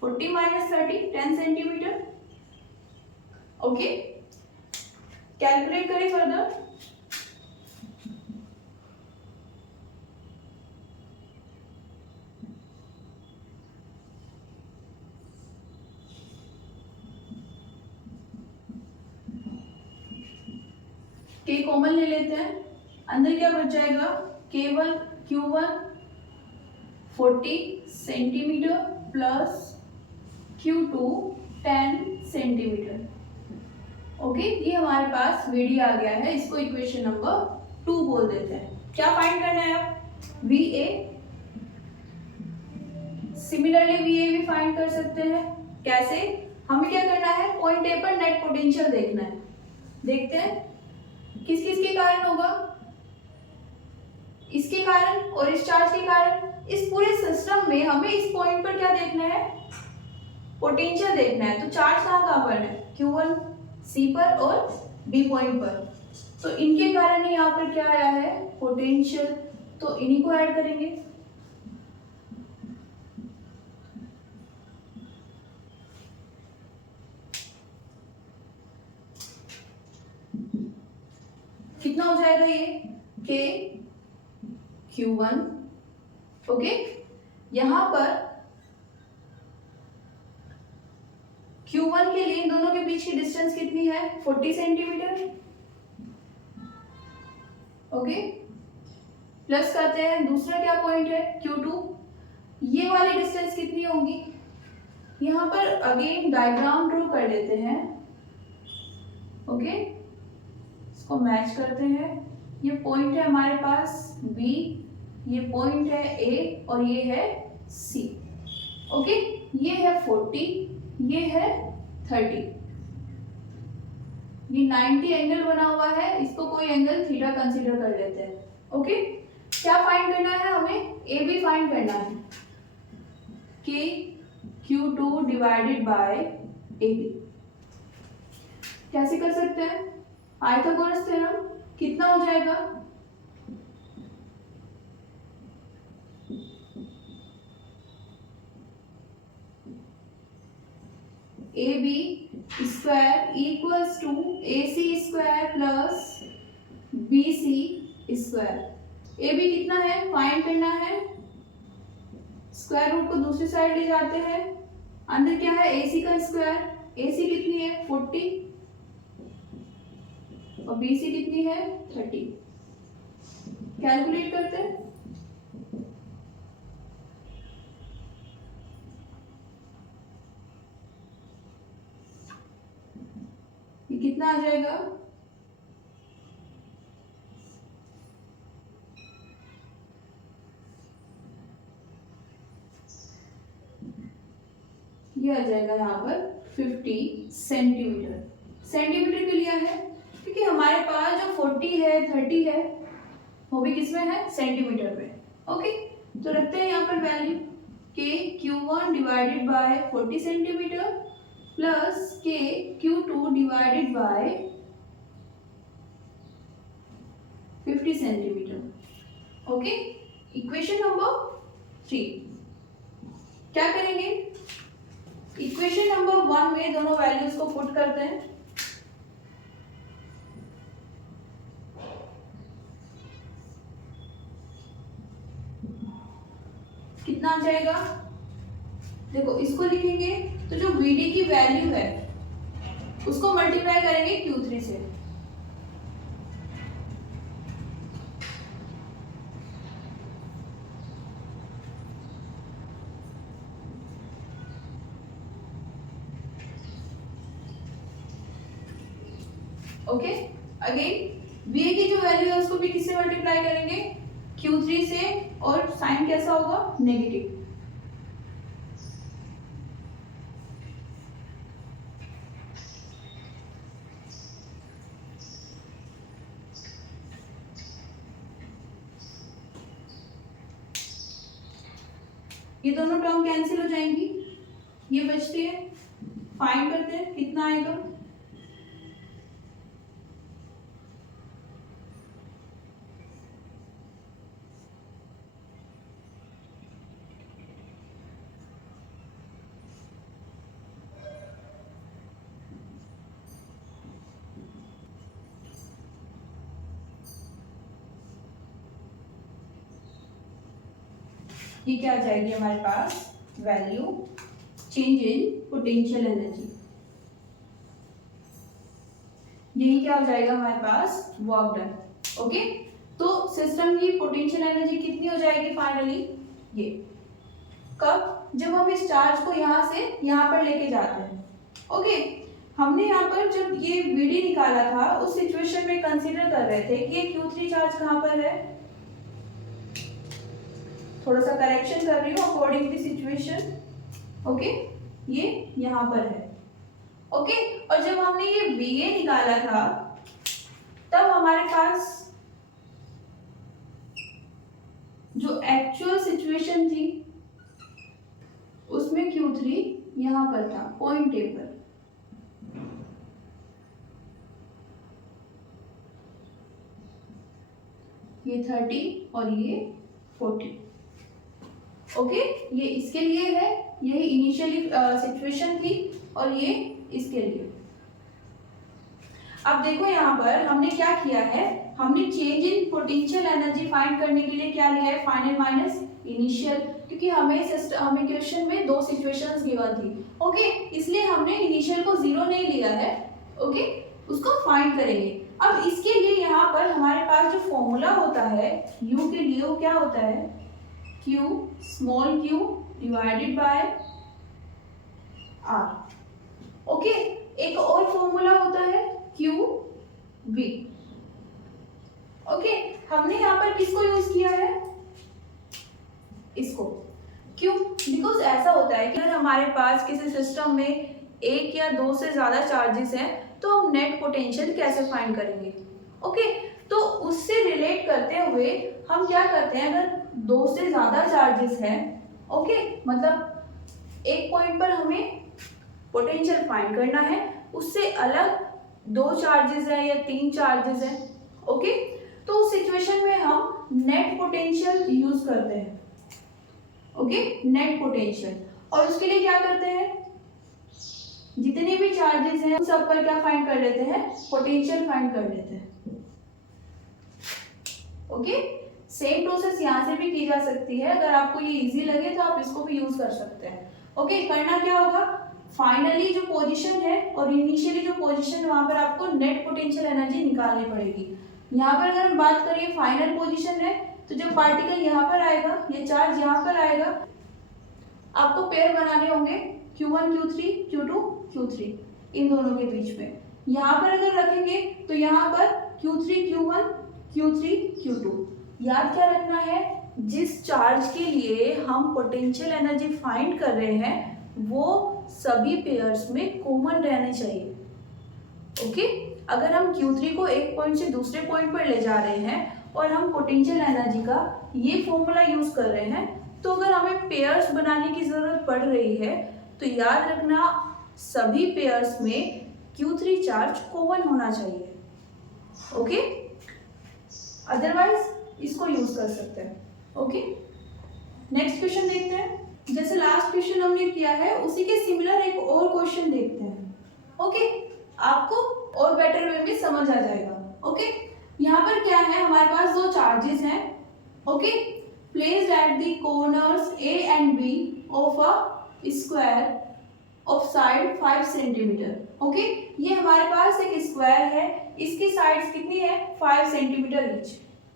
40 माइनस 30, 10 सेंटीमीटर। ओके, कैलकुलेट करें फर्दर। K कॉमन ले लेते हैं, अंदर क्या बच जाएगा, Q1 40 centimetre plus Q2 10 centimetre. Okay, ये हमारे पास VD आ गया है, इसको इक्वेशन नंबर 2 बोल देते हैं। क्या फाइंड करना है अब, VA, सिमिलरली VA भी फाइंड कर सकते हैं। कैसे, हमें क्या करना है, पॉइंट A पर नेट पोटेंशियल देखना है। देखते हैं किस किस के कारण होगा, इसके कारण और इस चार्ज के कारण। इस पूरे सिस्टम में हमें इस पॉइंट पर क्या देखना है, पोटेंशियल देखना है। तो चार्ज कहाँ पर है, Q1 C पर और B पॉइंट पर, तो इनके कारण ही यहाँ पर क्या आया है, पोटेंशियल, तो इन्हीं को ऐड करेंगे। कितना हो जाएगा ये, K Q1। ओके, यहां पर Q1 के लिए इन दोनों के बीच की डिस्टेंस कितनी है, 40 सेंटीमीटर। ओके, प्लस करते हैं, दूसरा क्या पॉइंट है, Q2, ये वाली डिस्टेंस कितनी होगी, यहां पर अगेन डायग्राम ड्रॉ कर लेते हैं। ओके, इसको मैच करते हैं। ये पॉइंट है हमारे पास B, ये पॉइंट है A और ये है C। ओके, ये है 40, ये है 30, ये 90 एंगल बना हुआ है, इसको कोई एंगल थीटा कंसीडर कर लेते हैं। ओके, क्या फाइंड करना है हमें, A भी फाइंड करना है, K Q2 divided by AB। कैसे कर सकते हैं, पाइथागोरस थ्योरम, कितना हो जाएगा, AB square equals to AC square plus BC square. AB कितना है, फाइंड करना है, स्क्वायर रूट को दूसरी साइड ले जाते हैं, अंदर क्या है, AC का स्क्वायर, AC कितनी है, 40 और BC कितनी है, 30। कैलकुलेट करते हैं, कितना आ जाएगा, ये आ जाएगा यहाँ पर 50 सेंटीमीटर। सेंटीमीटर क्यों लिया है, क्योंकि हमारे पास जो 40 है 30 है वो भी किसमें है, सेंटीमीटर में। ओके, तो रखते हैं यहाँ पर वैल्यू के Q1 divided by 40 centimetre plus के Q2 divided by 50 centimetre. Okay, equation number 3 क्या करेंगे, इक्वेशन नंबर 1 में दोनों वैल्यूज को पुट करते हैं। कितना आ जाएगा, देखो इसको लिखेंगे तो जो VD की वैल्यू है उसको मल्टीप्लाई करेंगे Q3 से। ओके, अगेन VA की जो वैल्यू है उसको भी किससे मल्टीप्लाई करेंगे, Q3 से, और साइन कैसा होगा, नेगेटिव। ये दोनों टर्म कैंसिल हो जाएंगी, ये बचती है, फाइंड करते हैं कितना आएगा, ये क्या आ जाएगी हमारे पास value, change in potential energy, यही क्या हो जाएगा हमारे पास, वर्क डन। ओके, तो सिस्टम की पोटेंशियल एनर्जी कितनी हो जाएगी फाइनली, ये कब, जब हम इस चार्ज को यहाँ से यहाँ पर लेके जाते हैं। ओके, हमने यहाँ पर जब ये VD निकाला था उस सिचुएशन में कंसीडर कर रहे थे कि Q3 चार्ज कहाँ पर है, थोड़ा सा करेक्शन कर रही हूँ अकॉर्डिंग टू सिचुएशन। ओके, ये यहाँ पर है। ओके, और जब हमने ये VA निकाला था तब हमारे पास जो एक्चुअल सिचुएशन थी उसमें Q3 यहाँ पर था, पॉइंट ए पर। ये 30 और ये 40। ओके, ये इसके लिए है, यही इनिशियली सिचुएशन थी, और ये इसके लिए। अब देखो यहाँ पर हमने क्या किया है, हमने change in potential energy find करने के लिए क्या लिया है, फाइनल माइनस इनिशियल, क्योंकि हमें क्वेश्चन में दो सिचुएशंस गिवन थी। ओके, इसलिए हमने इनिशियल को 0 नहीं लिया है। ओके, उसको फाइंड करेंगे। अब इसके लिए यहाँ पर हमारे पास जो फॉर्मूला होता है U के लिए, वो क्या होता है, Q small q divided by R। Okay, एक और फॉर्मूला होता है QV। ओके, हमने यहाँ पर किसको यूज किया है, इसको। क्यों, बिकॉज ऐसा होता है कि अगर हमारे पास किसी सिस्टम में एक या दो से ज्यादा चार्जेस हैं तो हम नेट पोटेंशियल कैसे फाइंड करेंगे। ओके, तो उससे रिलेट करते हुए हम क्या करते हैं, अगर दो से ज्यादा चार्जेस हैं, ओके, मतलब एक पॉइंट पर हमें पोटेंशियल फाइंड करना है, उससे अलग दो चार्जेस हैं या तीन चार्जेस हैं, ओके, तो उस सिचुएशन में हम नेट पोटेंशियल यूज करते हैं। ओके, नेट पोटेंशियल, और उसके लिए क्या करते हैं, जितने भी चार्जेस हैं उन सब पर क्या फाइंड कर लेते हैं, पोटेंशियल फाइंड कर लेते हैं। ओके, सेम प्रोसेस यहाँ से भी की जा सकती है, अगर आपको ये इजी लगे तो आप इसको भी यूज कर सकते हैं। ओके, करना क्या होगा, फाइनली जो पोजीशन है और इनिशियली जो पोजीशन है वहां पर आपको नेट पोटेंशियल एनर्जी निकालनी पड़ेगी। यहाँ पर अगर हम बात करें फाइनल पोजीशन है, तो जब पार्टिकल यहाँ पर आएगा, ये चार्ज यहाँ पर आएगा, आपको पेयर बनाने होंगे Q1 Q3 Q2 Q3, इन दोनों के बीच में। यहाँ पर अगर रखेंगे तो यहाँ पर Q3 Q1 Q3 Q2। याद क्या रखना है, जिस चार्ज के लिए हम पोटेंशियल एनर्जी फाइंड कर रहे हैं वो सभी पेयर्स में कॉमन रहने चाहिए। ओके, अगर हम Q3 को एक पॉइंट से दूसरे पॉइंट पर ले जा रहे हैं और हम पोटेंशियल एनर्जी का ये फॉर्मूला यूज कर रहे हैं, तो अगर हमें पेयर्स बनाने की जरूरत पड़ रही है तो याद रखना सभी पेयर्स में Q3 चार्ज कॉमन होना चाहिए। ओके, अदरवाइज इसको यूज कर सकते हैं। ओके, नेक्स्ट क्वेश्चन देखते हैं। जैसे लास्ट क्वेश्चन हमने किया है उसी के सिमिलर एक और क्वेश्चन देखते हैं। ओके, आपको और बेटर वे में समझ आ जाएगा। ओके, यहाँ पर क्या है, हमारे पास दो चार्जेस हैं। Okay, placed at the corners A and B of a square of side 5 centimetre. Okay, ये हमारे पास एक स्क्वायर है, इसकी साइड्स कितनी है, 5 सेंटीमीटर ईच।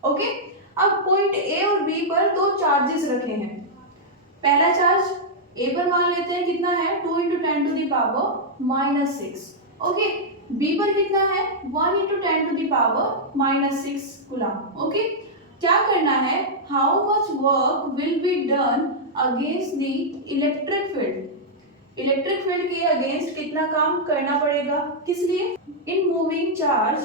ओके, अब पॉइंट A और B पर दो चार्जेस रखे हैं। पहला चार्ज A पर मान लेते हैं कितना है, 2 × 10⁻⁻⁶। ओके, B पर कितना है, 1 × 10⁻⁻⁶ कूलम। ओके, क्या करना है, how much work will be done against the electric field. Electric field के अगेंस्ट कितना काम करना पड़ेगा, किस लिए, in moving charge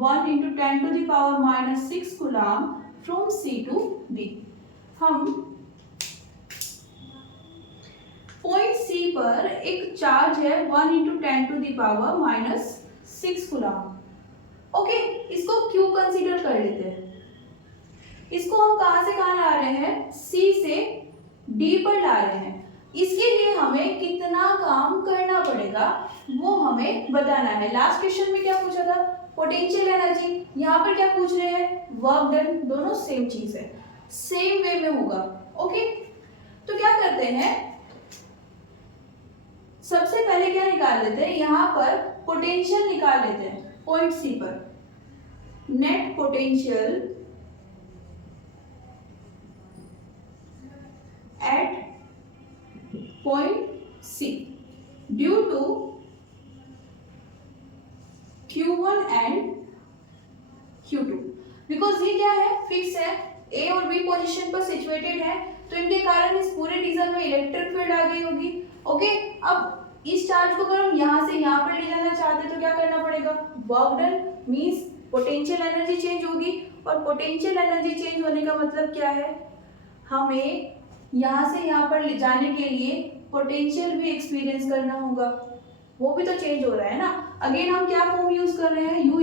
1 × 10⁻⁻⁶ coulomb from C to B। हम पॉइंट C पर एक चार्ज है 1 × 10⁻⁻⁶ कूलम। ओके, इसको Q कंसीडर कर लेते हैं। इसको हम कहां से कहां ला रहे हैं, C से D पर ला रहे हैं। इसके लिए हमें कितना काम करना पड़ेगा वो हमें बताना है। लास्ट क्वेश्चन में क्या पूछा था, पोटेंशियल एनर्जी, यहाँ पर क्या पूछ रहे हैं, वर्क डन। दोनों सेम चीज है, सेम वे में होगा। ओके, तो क्या करते हैं, सबसे पहले क्या निकाल लेते हैं, यहाँ पर पोटेंशियल निकाल लेते हैं। पॉइंट C पर net potential at point C due to Q1 and Q2। Because ये क्या है, फिक्स है, A और B पोजीशन पर सिचुएटेड है, तो इनके कारण इस पूरे रीजन में इलेक्ट्रिक फील्ड आ गई होगी। ओके, अब इस चार्ज को अगर हम यहाँ से यहाँ पर ले जाना चाहते हैं तो क्या करना पड़ेगा, work done means potential energy change होगी। और पोटेंशियल एनर्जी चेंज होने का मतलब क्या है, हमें यहाँ से यहाँ पर ले जाने के लिए पोटेंशियल भी एक्सपीरियंस करना होगा, वो भी तो चेंज हो रहा है ना। अगेन हम क्या फॉर्म यूज कर रहे हैं, U =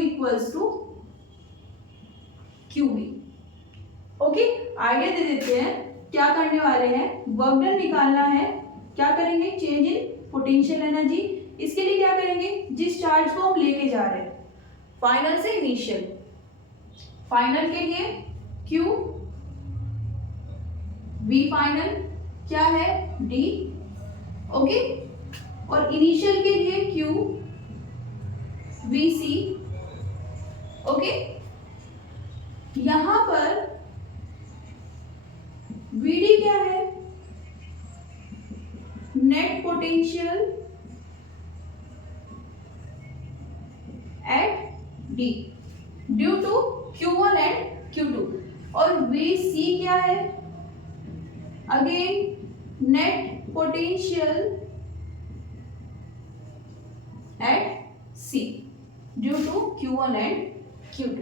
QV। ओके, आइडिया दे देते हैं क्या करने वाले हैं, वर्क डन निकालना है। क्या करेंगे, चेंज इन पोटेंशियल एनर्जी। इसके लिए क्या करेंगे, जिस चार्ज को हम लेके जा रहे हैं फाइनल से इनिशियल, फाइनल के लिए Q, V फाइनल क्या है, D। ओके, और इनिशियल के लिए Q VC। ओके, यहां पर VD क्या है, net potential at D due to Q1 and Q2। और VC क्या है, again net potential at C due to Q1 and Q2।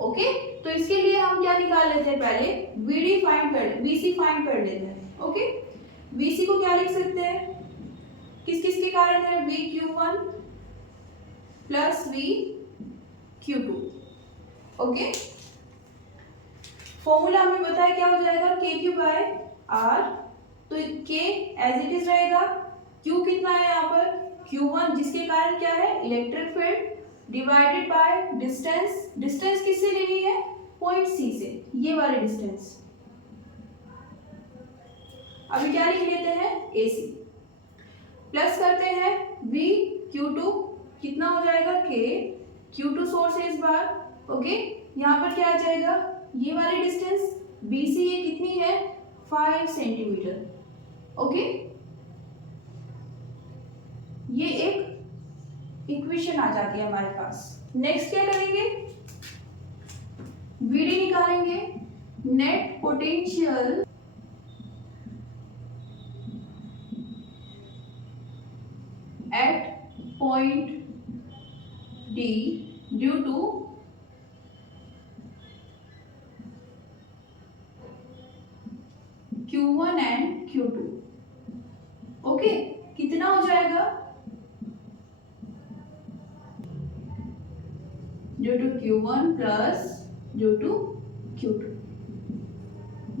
Okay, तो इसके लिए हम क्या निकाल लेते हैं, पहले VC फाइंड कर लेते हैं। ओके, VC को क्या लिख सकते हैं, किस किस के कारण है, VQ1 plus VQ2। Okay, formula हमें बताया क्या हो जाएगा, KQ/R। तो K एज इट इज रहेगा, Q कितना है यहाँ पर, Q1 जिसके कारण क्या है, electric field, divided by distance. Distance किससे लेनी है, पॉइंट C से, ये वाले डिस्टेंस। अभी क्या लिख लेते हैं, AC प्लस करते हैं VQ2 कितना हो जाएगा, K Q2 सोर्स है इस बार। ओके, यहाँ पर क्या आ जाएगा, ये वाली डिस्टेंस BC ये कितनी है, 5 सेंटीमीटर। ओके, ये एक इक्वेशन आ जाती दिया हमारे पास। नेक्स्ट क्या करेंगे, VD निकालेंगे, net potential at point D due to Q1 and Q2। Okay, कितना हो जाएगा, due to Q1 plus due to Q2,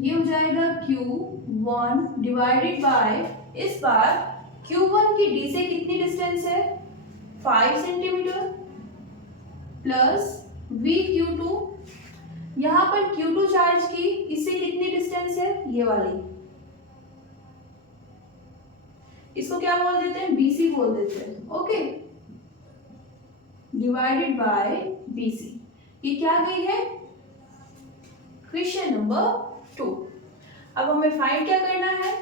ये हो जाएगा Q1 डिवाइडेड बाय, इस बार Q1 की D से कितनी डिस्टेंस है, 5 सेंटीमीटर, प्लस VQ2, यहाँ पर Q2 चार्ज की इससे कितनी डिस्टेंस है, ये वाली, इसको क्या बोल देते हैं, BC बोल देते हैं। ओके, डिवाइडेड बाय BC, ये क्या गई है, क्वेश्चन नंबर 2। अब हमें फाइंड क्या करना है,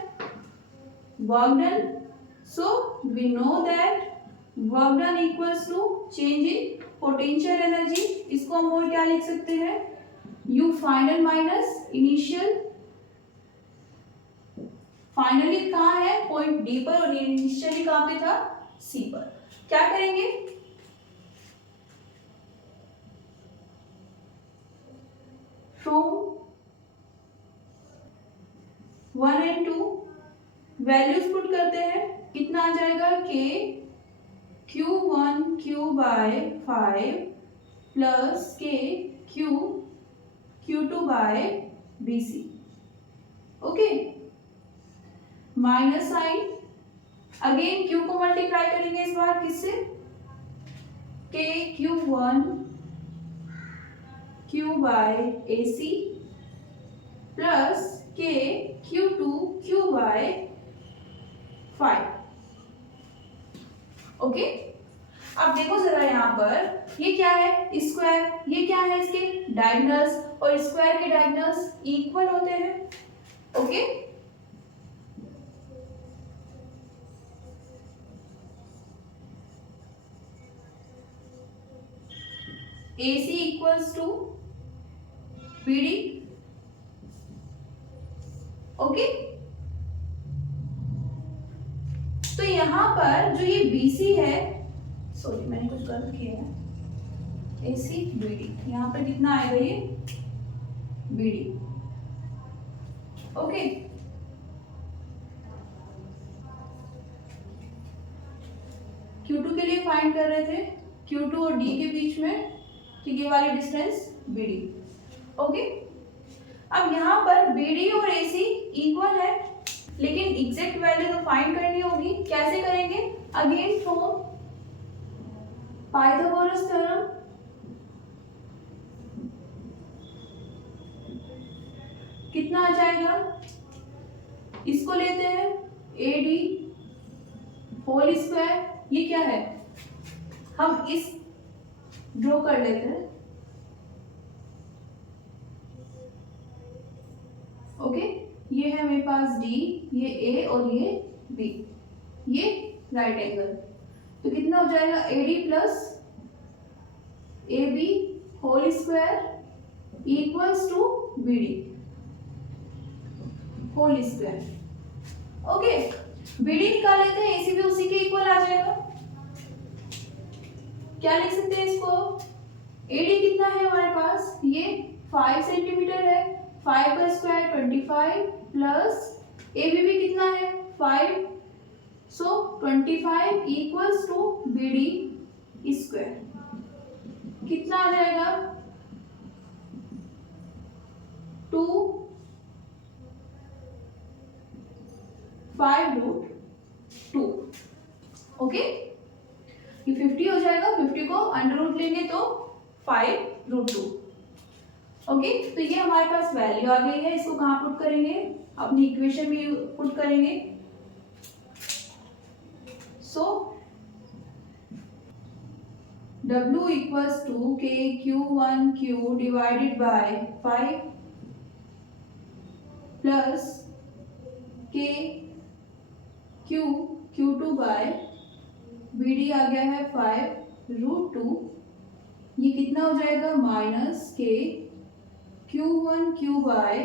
work done. So we know that work done equals to change in potential energy, इसको हम और क्या लिख सकते हैं, U final minus initial. Finally कहाँ है, पॉइंट D पर, और इनिशियली कहाँ पे था, C पर। क्या करेंगे, फ्रॉम 1 एंड 2 वैल्यूज पुट करते हैं, कितना आ जाएगा, K Q1 Q by 5 plus K Q Q2 by BC। Okay, minus sign, again Q को मल्टीप्लाई करेंगे इस बार किससे, K Q1 Q by AC plus K Q2 Q by 5। Okay, अब देखो जरा यहाँ पर ये क्या है, स्क्वायर, ये क्या है, इसके डायगोनल्स, और स्क्वायर के डायगोनल्स इक्वल होते हैं। Okay, AC equals to BD। Okay, तो यहां पर जो ये BC है, सॉरी मैंने कुछ गलत किया है, AC BD, यहां पर कितना आएगा, ये BD। ओके, Q2 के लिए फाइंड कर रहे थे, Q2 और D के बीच में, तो ये वाली डिस्टेंस BD। ओके, अब यहाँ पर BD और AC इक्वल है, लेकिन एग्जैक्ट वैल्यू तो फाइंड करनी होगी, कैसे करेंगे, अगेन फ्रॉम पाइथागोरस थ्योरम। कितना आ जाएगा, इसको लेते हैं AD होल स्क्वायर, ये क्या है, हम इस ड्रॉ कर लेते हैं। ओके, ये है मेरे पास D, ये A और ये B, ये राइट एंगल, तो कितना हो जाएगा, AD plus AB whole square equals to BD whole square. Okay, BD निकाल लेते हैं, AC भी उसी के इक्वल आ जाएगा। क्या लिख सकते हैं इसको, AD कितना है हमारे पास, ये 5 सेंटीमीटर है, 5 का स्क्वायर 25 प्लस AB भी कितना है 5, सो 25 इक्वल्स टू BD स्क्वायर, कितना आ जाएगा 2 5√2। ओके, ये 50 हो जाएगा, 50 को अंडर रूट लेंगे तो 5√2। ओके, तो ये हमारे पास वैल्यू आ गई है, इसको कहाँ पुट करेंगे, अपनी इक्वेशन में पुट करेंगे। So W equals to K Q1Q divided by 5 plus K Q Q2 by BD आ गया है 5 √2, ये कितना हो जाएगा माइनस के Q1 Q बाय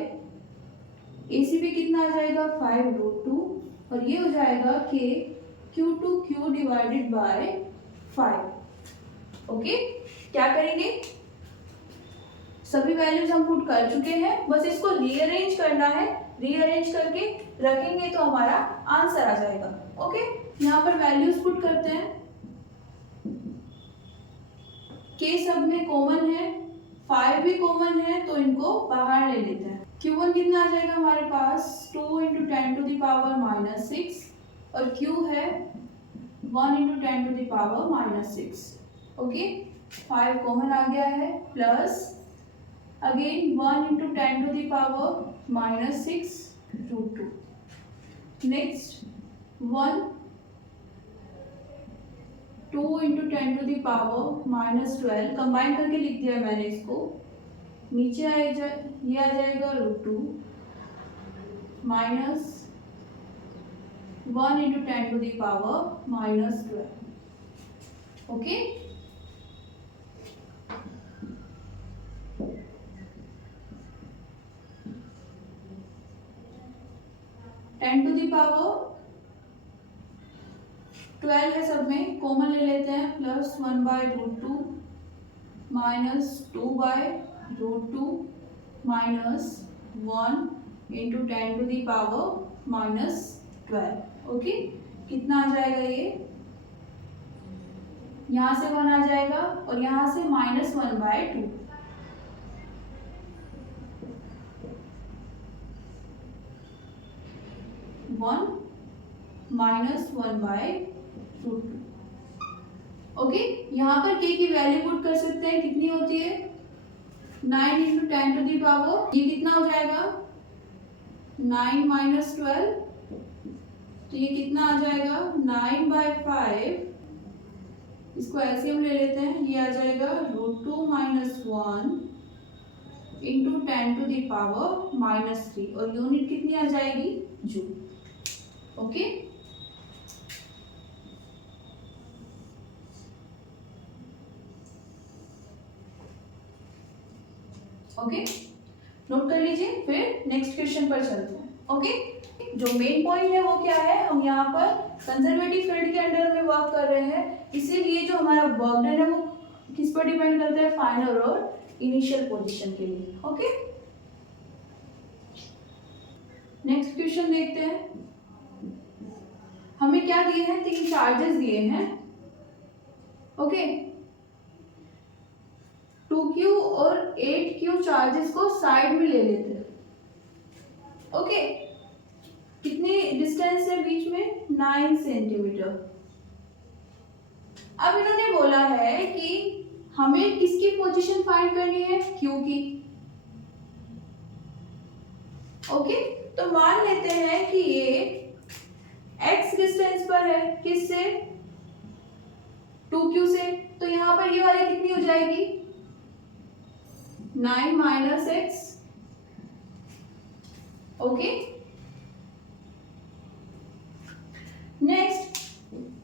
AC पे कितना आ जाएगा 5√2 और ये हो जाएगा के Q2 Q divided by 5। Okay, क्या करेंगे, सभी वैल्यूज हम पुट कर चुके हैं, बस इसको रीअरेंज करना है। रीअरेंज करके रखेंगे तो हमारा आंसर आ जाएगा। ओके, यहाँ पर वैल्यूज पुट करते हैं। के सब में कॉमन है, 5 भी कॉमन है, तो इनको बाहर ले लेते हैं। Q1 कितना आ जाएगा हमारे पास 2 × 10⁻⁻6 और Q है 1 × 10⁻⁻6। ओके, 5 कॉमन आ गया है, प्लस अगेन 1 × 10⁻⁻6 √2। नेक्स्ट 1 2 × 10⁻⁻12 कंबाइन करके लिख दिया मैंने इसको। नीचे ये आ जाएगा √2 minus 1 × 10⁻⁻12। Okay, ten to the power 12 है, सब में कॉमन ले लेते हैं, प्लस 1/√2 माइनस 2/√2 माइनस 1 × 10⁻⁻12। ओके, कितना आ जाएगा ये, यहाँ से 1 आ जाएगा और यहाँ से -1/2। -1/√2। ओके, यहाँ पर k की वैल्यू पुट कर सकते हैं, कितनी होती है 9 × 10⁻, ये कितना हो जाएगा 9 - 12, तो ये कितना आ जाएगा 9/5। इसको ऐसे हम ले लेते हैं, ये आ जाएगा √2 - 1 × 10⁻³ और यूनिट कितनी आ जाएगी जूल। ओके, ओके, नोट कर लीजिए, फिर नेक्स्ट क्वेश्चन पर चलते हैं। ओके, जो मेन पॉइंट है वो क्या है, हम यहाँ पर कंजर्वेटिव फील्ड के अंडर में वर्क कर रहे हैं, इसीलिए जो हमारा वर्क डन है वो किस पर डिपेंड करता है, फाइनल और इनिशियल पोजीशन के लिए। ओके, नेक्स्ट क्वेश्चन देखते हैं। हमें क्या दिए हैं, 3 चार्जेस दिए हैं। ओके, 2Q और 8Q चार्जेस को साइड में ले लेते हैं। ओके, कितनी डिस्टेंस है बीच में 9 सेंटीमीटर। अब इन्होंने बोला है कि हमें किसकी पोजीशन फाइंड करनी है, Q की। ओके, तो मान लेते हैं कि ये x डिस्टेंस पर है, किससे 2Q से, तो यहाँ पर ये वाली कितनी हो जाएगी 9 - x। ओके, नेक्स्ट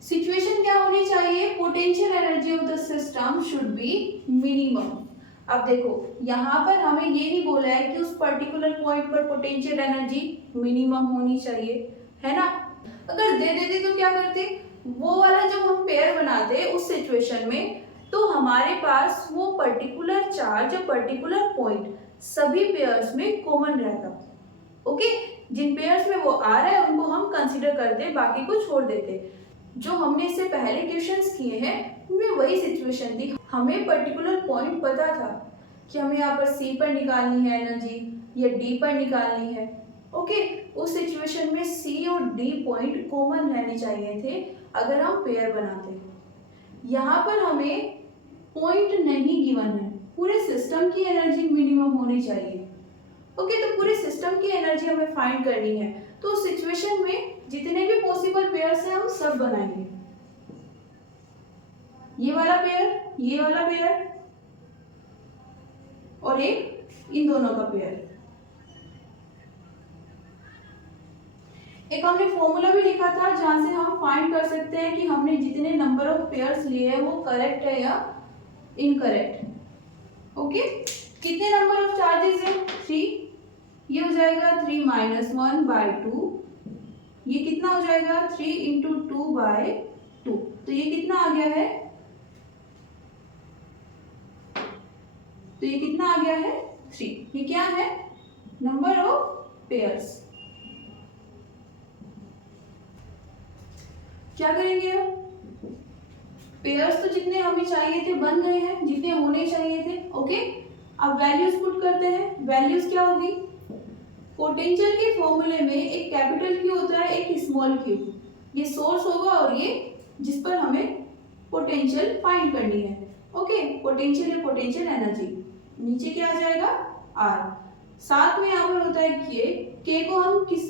सिचुएशन क्या होनी चाहिए, potential energy of the system should be minimum. अब देखो यहाँ पर हमें ये नहीं बोला है कि उस पर्टिकुलर पॉइंट पर पोटेंशियल एनर्जी मिनिमम होनी चाहिए, है ना। अगर दे देते तो क्या करते, वो वाला जब हम पेयर बनाते उस सिचुएशन में, तो हमारे पास वो पर्टिकुलर चार्ज या पर्टिकुलर पॉइंट सभी पेयर्स में कॉमन रहता। ओके, जिन पेयर्स में वो आ रहा है उनको हम कंसीडर करते, बाकी को छोड़ देते। जो हमने इससे पहले क्वेश्चंस किए हैं उनमें वही सिचुएशन थी। हमें पर्टिकुलर पॉइंट पता था कि हमें यहाँ पर C पर निकालनी है एनर्जी या D पर निकालनी है। ओके, उस सिचुएशन में C और D पॉइंट कॉमन रहने चाहिए थे अगर हम पेयर बनाते। यहाँ पर हमें पॉइंट नहीं गिवन है, पूरे सिस्टम की एनर्जी मिनिमम होनी चाहिए। ओके, तो पूरे सिस्टम की एनर्जी हमें फाइंड करनी है, तो उस सिचुएशन में जितने भी पॉसिबल पेयर्स हैं हम सब बनाएंगे। ये वाला पेयर, ये वाला पेयर और एक इन दोनों का पेयर। एक हमने फॉर्मूला भी लिखा था जहां से हम फाइंड कर सकते हैं कि हमने जितने नंबर ऑफ पेयर्स लिए हैं वो करेक्ट है या इनकरेक्ट। ओके, कितने नंबर ऑफ चार्जेस है? 3। ये हो जाएगा 3 - 1/2। ये कितना हो जाएगा? 3 × 2/2। तो ये कितना आ गया है? तो ये कितना आ गया है? 3। ये क्या है? Number of pairs. क्या करेंगे हम? पेयर्स तो जितने हमें चाहिए थे बन गए हैं, जितने होने चाहिए थे। ओके, अब वैल्यूज पुट करते हैं। वैल्यूज क्या होगी? पोटेंशियल के फॉर्मूले में एक कैपिटल क्यू होता है, एक स्मॉल क्यू। ये सोर्स होगा और ये जिस पर हमें पोटेंशियल फाइंड करनी है। ओके, पोटेंशियल है पोटेंशियल एनर्जी। नीचे क्या आ जाएगा? आर। साथ में यहाँ पर होता है के को हम किस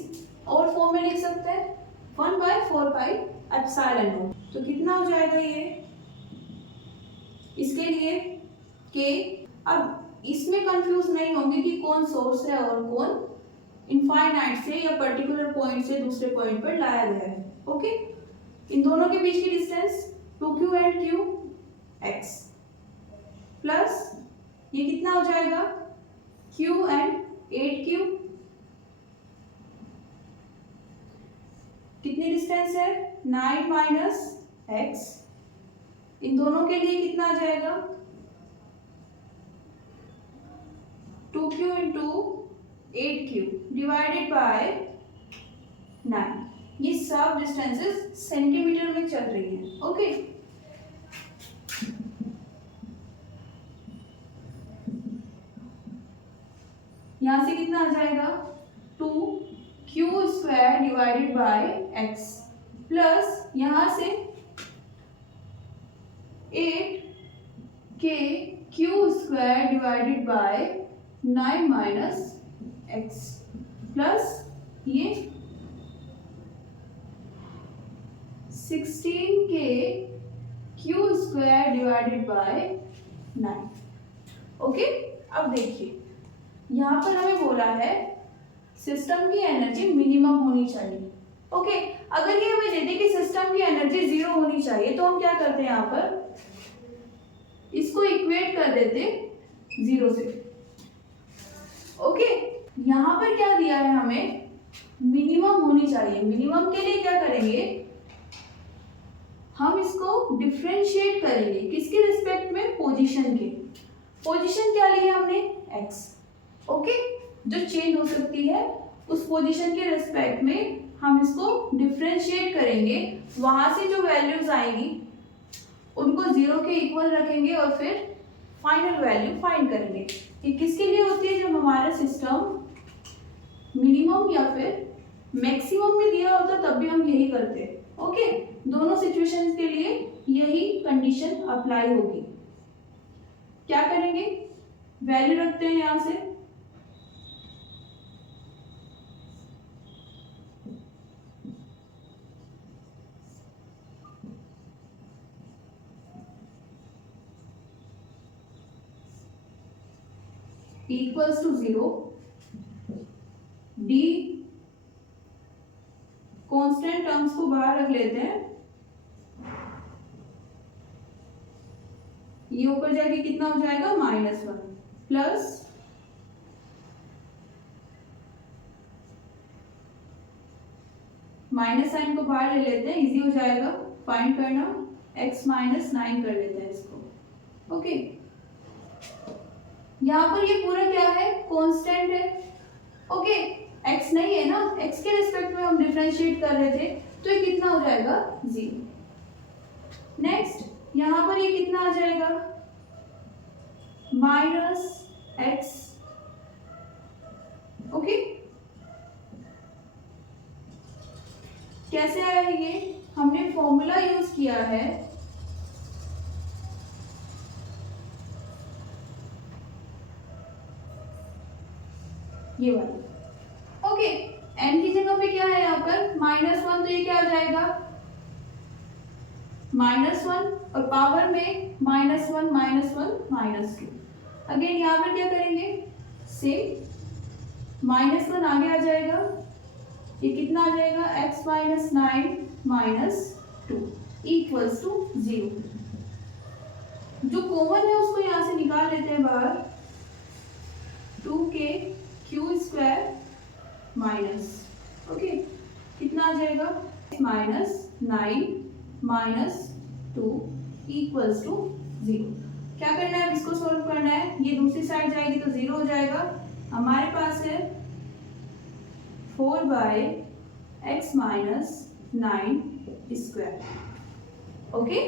और फॉर्म में लिख सकते हैं? 1/4πε0। तो कितना हो जाएगा ये? इसके लिए के। अब इसमें कंफ्यूज नहीं होंगे कि कौन सोर्स है और कौन इनफाइनाइट से या पर्टिकुलर पॉइंट से दूसरे पॉइंट पर लाया गया है। ओके, इन दोनों के बीच की distance 2q and q x plus ये कितना हो जाएगा? q and 8q। कितनी डिस्टेंस है? 9 - x। इन दोनों के लिए कितना आ जाएगा? 2q × 8q divided by 9। ये सब डिस्टेंसेस सेंटीमीटर में चल रही हैं। ओके, यहां से कितना आ जाएगा? 2q² divided by x plus यहां से 8kq² divided by 9 - x plus ये 16kq² डिवाइडेड बाय 9। ओके, अब देखिए यहाँ पर हमें बोला है सिस्टम की एनर्जी मिनिमम होनी चाहिए। ओके, अगर ये हमें दे दे कि सिस्टम की एनर्जी 0 होनी चाहिए तो हम क्या करते हैं? यहाँ पर इसको इक्वेट कर देते 0 से। ओके, यहाँ पर क्या दिया है हमें? मिनिमम होनी चाहिए। मिनिमम के लिए क्या करेंगे? हम इसको डिफरेंशिएट करेंगे। किसके रिस्पेक्ट में? पोजीशन के। पोजीशन क्या ली है हमने? x। ओके, जो चेंज हो सकती है उस पोजीशन के रिस्पेक्ट में हम इसको डिफरेंशिएट करेंगे। वहां से जो वैल्यूज आएंगी उनको 0 के इक्वल रखेंगे और फिर फाइनल वैल्यू फाइंड करेंगे। ये किसके लिए होती है? जब हमारा सिस्टम मिनिमम या फिर मैक्सिमम में दिया होता तब भी हम यही करते हैं। ओके, दोनों सिचुएशंस के लिए यही कंडीशन अप्लाई होगी। क्या करेंगे? वैल्यू रखते हैं यहां से equals to 0। The constant terms को बाहर रख लेते हैं। ये ऊपर जाके कितना हो जाएगा? -1 प्लस माइनस साइन को बाहर ले लेते हैं, इजी हो जाएगा फाइंड करना। x - 9 कर लेते हैं इसको। ओके, यहाँ पर ये पूरा क्या है? कांस्टेंट है। ओके, x नहीं है ना, x के रिस्पेक्ट में हम डिफरेंशिएट कर रहे थे तो ये कितना हो जाएगा? 0। नेक्स्ट यहाँ पर ये कितना आ जाएगा? -x। ओके, कैसे आया ये? हमने फॉर्मूला यूज किया है ये वाला। ओके, n की जगह पे क्या है यहाँ पर? -1, तो ये क्या आ जाएगा? -1 और पावर में -1 -2। अगेन यहाँ पर क्या करेंगे? सेम -1 आगे आ जाएगा, ये कितना आ जाएगा, x minus 9 minus 2 equals to 0। जो कॉमन है उसको यहाँ से निकाल लेते हैं बाहर, 2k Q square minus, okay कितना आ जाएगा, माइनस 9 माइनस 2 इक्वल्स टू 0। क्या करना है, इसको सॉल्व करना है, ये दूसरी साइड जाएगी तो 0 हो जाएगा। हमारे पास है 4 by x minus 9 square, okay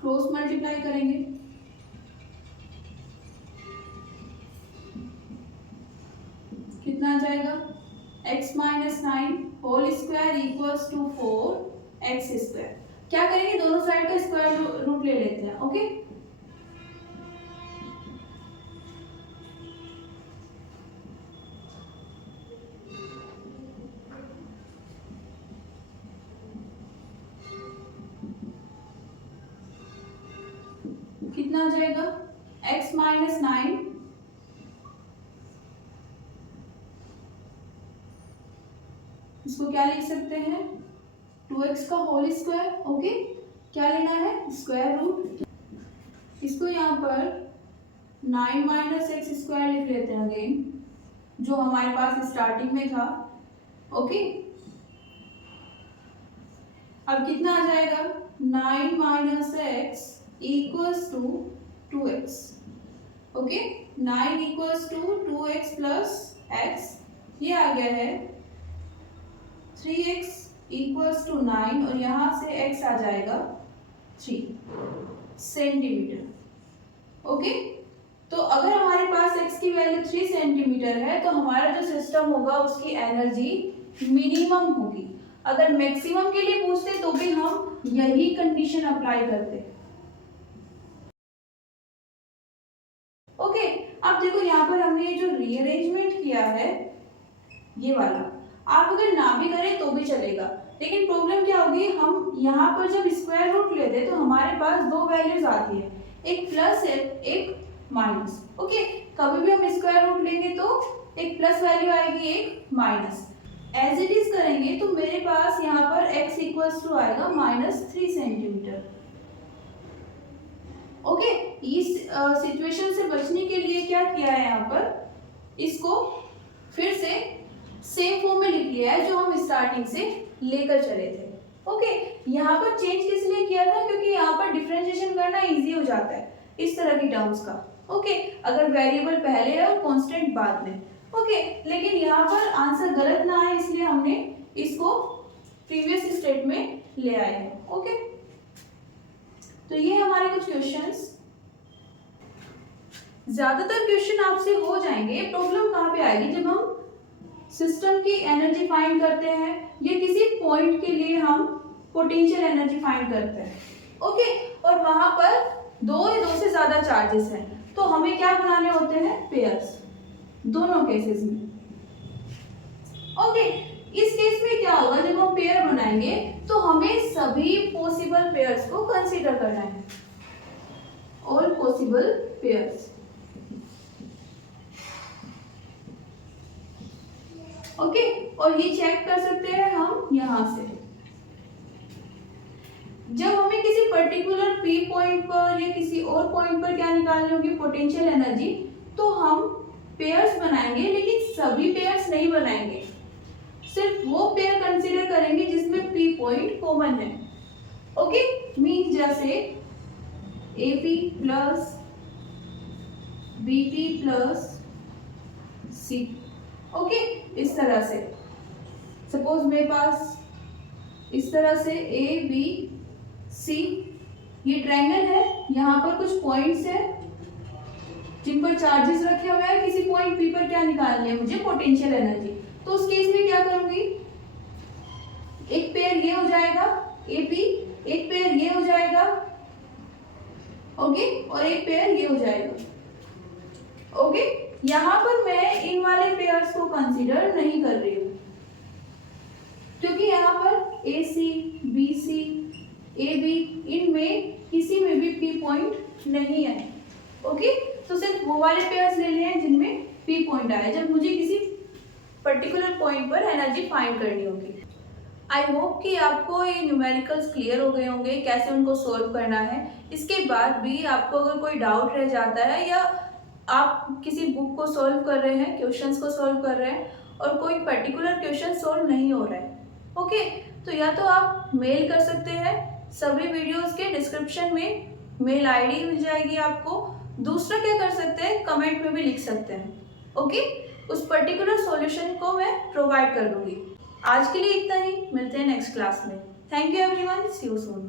cross multiply करेंगे, कितना आ जाएगा, x minus 9 whole square equals to 4x square. क्या करेंगे, दोनों साइड का स्क्वायर रूट ले लेते हैं, ओके कितना आ जाएगा, x माइनस 9 इसको क्या लिख सकते हैं, 2x का होल स्क्वायर, ओके क्या लेना है, स्क्वायर रूट। इसको यहाँ पर 9 माइनस एक्स स्क्वायर लिख लेते हैं अगेन, जो हमारे पास स्टार्टिंग में था, ओके अब कितना आ जाएगा, 9 minus x equals to 2x, okay 9 equals to 2x plus x, ये आ गया है 3x इक्वल्स टू 9 और यहाँ से x आ जाएगा 3 सेंटीमीटर, ओके तो अगर हमारे पास x की वैल्यू 3 सेंटीमीटर है तो हमारा जो सिस्टम होगा उसकी एनर्जी मिनिमम होगी। अगर मैक्सिमम के लिए पूछते तो भी हम यही कंडीशन अप्लाई करते, ओके अब देखो यहाँ पर हमने जो रीअरेंजमेंट किया है ये वाला, आप अगर ना भी करें तो भी चलेगा, लेकिन प्रॉब्लम क्या होगी, हम यहाँ पर जब स्क्वायर रूट लेते हैं तो हमारे पास दो वैल्यूज आती है, एक प्लस है एक माइनस, ओके कभी भी हम स्क्वायर रूट लेंगे तो एक प्लस वैल्यू आएगी एक माइनस। एज इट इज करेंगे तो मेरे पास यहाँ पर x इक्वल्स टू आएगा -3 सेंटीमीटर, ओके इस सिचुएशन से बचने के लिए क्या किया है, यहाँ पर इसको फिर से सेम फॉर्म में लिख लिया है जो हम स्टार्टिंग से लेकर चले थे, ओके यहाँ पर चेंज किस लिए किया था, क्योंकि यहाँ पर डिफरेंशिएशन करना इजी हो जाता है इस तरह की टर्म्स का, ओके अगर वेरिएबल पहले है और कांस्टेंट बाद में, ओके लेकिन यहाँ पर आंसर गलत ना आए इसलिए हमने इसको प्रीवियस स्टेट में ले आए हैं, ओके तो ये हमारे कुछ क्वेश्चंस। ज्यादातर क्वेश्चन आपसे हो जाएंगे, प्रॉब्लम कहाँ पे आएगी, जब हम सिस्टम की एनर्जी फाइंड करते हैं या किसी पॉइंट के लिए हम पोटेंशियल एनर्जी फाइंड करते हैं, ओके और वहां पर दो या दो से ज्यादा चार्जेस हैं तो हमें क्या बनाने होते हैं, पेयर्स, दोनों केसेस में, ओके इस केस में क्या होगा, जब हम पेयर बनाएंगे तो हमें सभी पॉसिबल पेयर्स को कंसीडर करना है, ऑल पॉसिबल पेयर्स, ओके और ये चेक कर सकते हैं हम यहां से, जब हमें किसी पर्टिकुलर पी पॉइंट पर या किसी और पॉइंट पर क्या निकालनी होगी, पोटेंशियल एनर्जी, तो हम पेयर्स बनाएंगे लेकिन सभी पेयर्स नहीं बनाएंगे, सिर्फ वो पेयर कंसीडर करेंगे जिसमें पी पॉइंट कॉमन है, ओके मीन जैसे AP plus BP plus C, okay इस तरह से सपोज मेरे पास इस तरह से ABC ये ट्रायंगल है, यहाँ पर कुछ पॉइंट्स है जिन पर चार्जेस रखे हुए हैं, किसी पॉइंट P पर क्या निकालनी है मुझे, पोटेंशियल एनर्जी, तो उस केस में क्या करूंगी, एक पेयर ये हो जाएगा AP, एक पेयर ये हो जाएगा, ओके और एक पेयर ये हो जाएगा, ओके यहाँ पर मैं इन वाले पेयर्स को कंसीडर नहीं कर रही हूँ क्योंकि यहाँ पर AC, BC, AB इनमें किसी में भी P पॉइंट नहीं है, ओके तो सिर्फ वो वाले पेयर्स ले लिए हैं जिनमें P पॉइंट आया जब मुझे किसी पर्टिकुलर पॉइंट पर एनर्जी फाइंड करनी होगी। आई होप कि आपको ये न्यूमेरिकल्स क्लियर हो गए होंगे, कैसे उनको सोल्व करना है। इसके बाद भी आपको अगर कोई डाउट रह जाता है या आप किसी बुक को सॉल्व कर रहे हैं, क्वेश्चंस को सॉल्व कर रहे हैं और कोई पर्टिकुलर क्वेश्चन सॉल्व नहीं हो रहा है, ओके, तो या तो आप मेल कर सकते हैं, सभी वीडियोस के डिस्क्रिप्शन में मेल आईडी मिल जाएगी आपको। दूसरा क्या कर सकते हैं, कमेंट में भी लिख सकते हैं, ओके, उस पर्टिकुलर सॉल्यूशन को मैं प्रोवाइड कर दूंगी। आज के लिए इतना ही, मिलते हैं नेक्स्ट क्लास में। Thank you everyone, see you soon.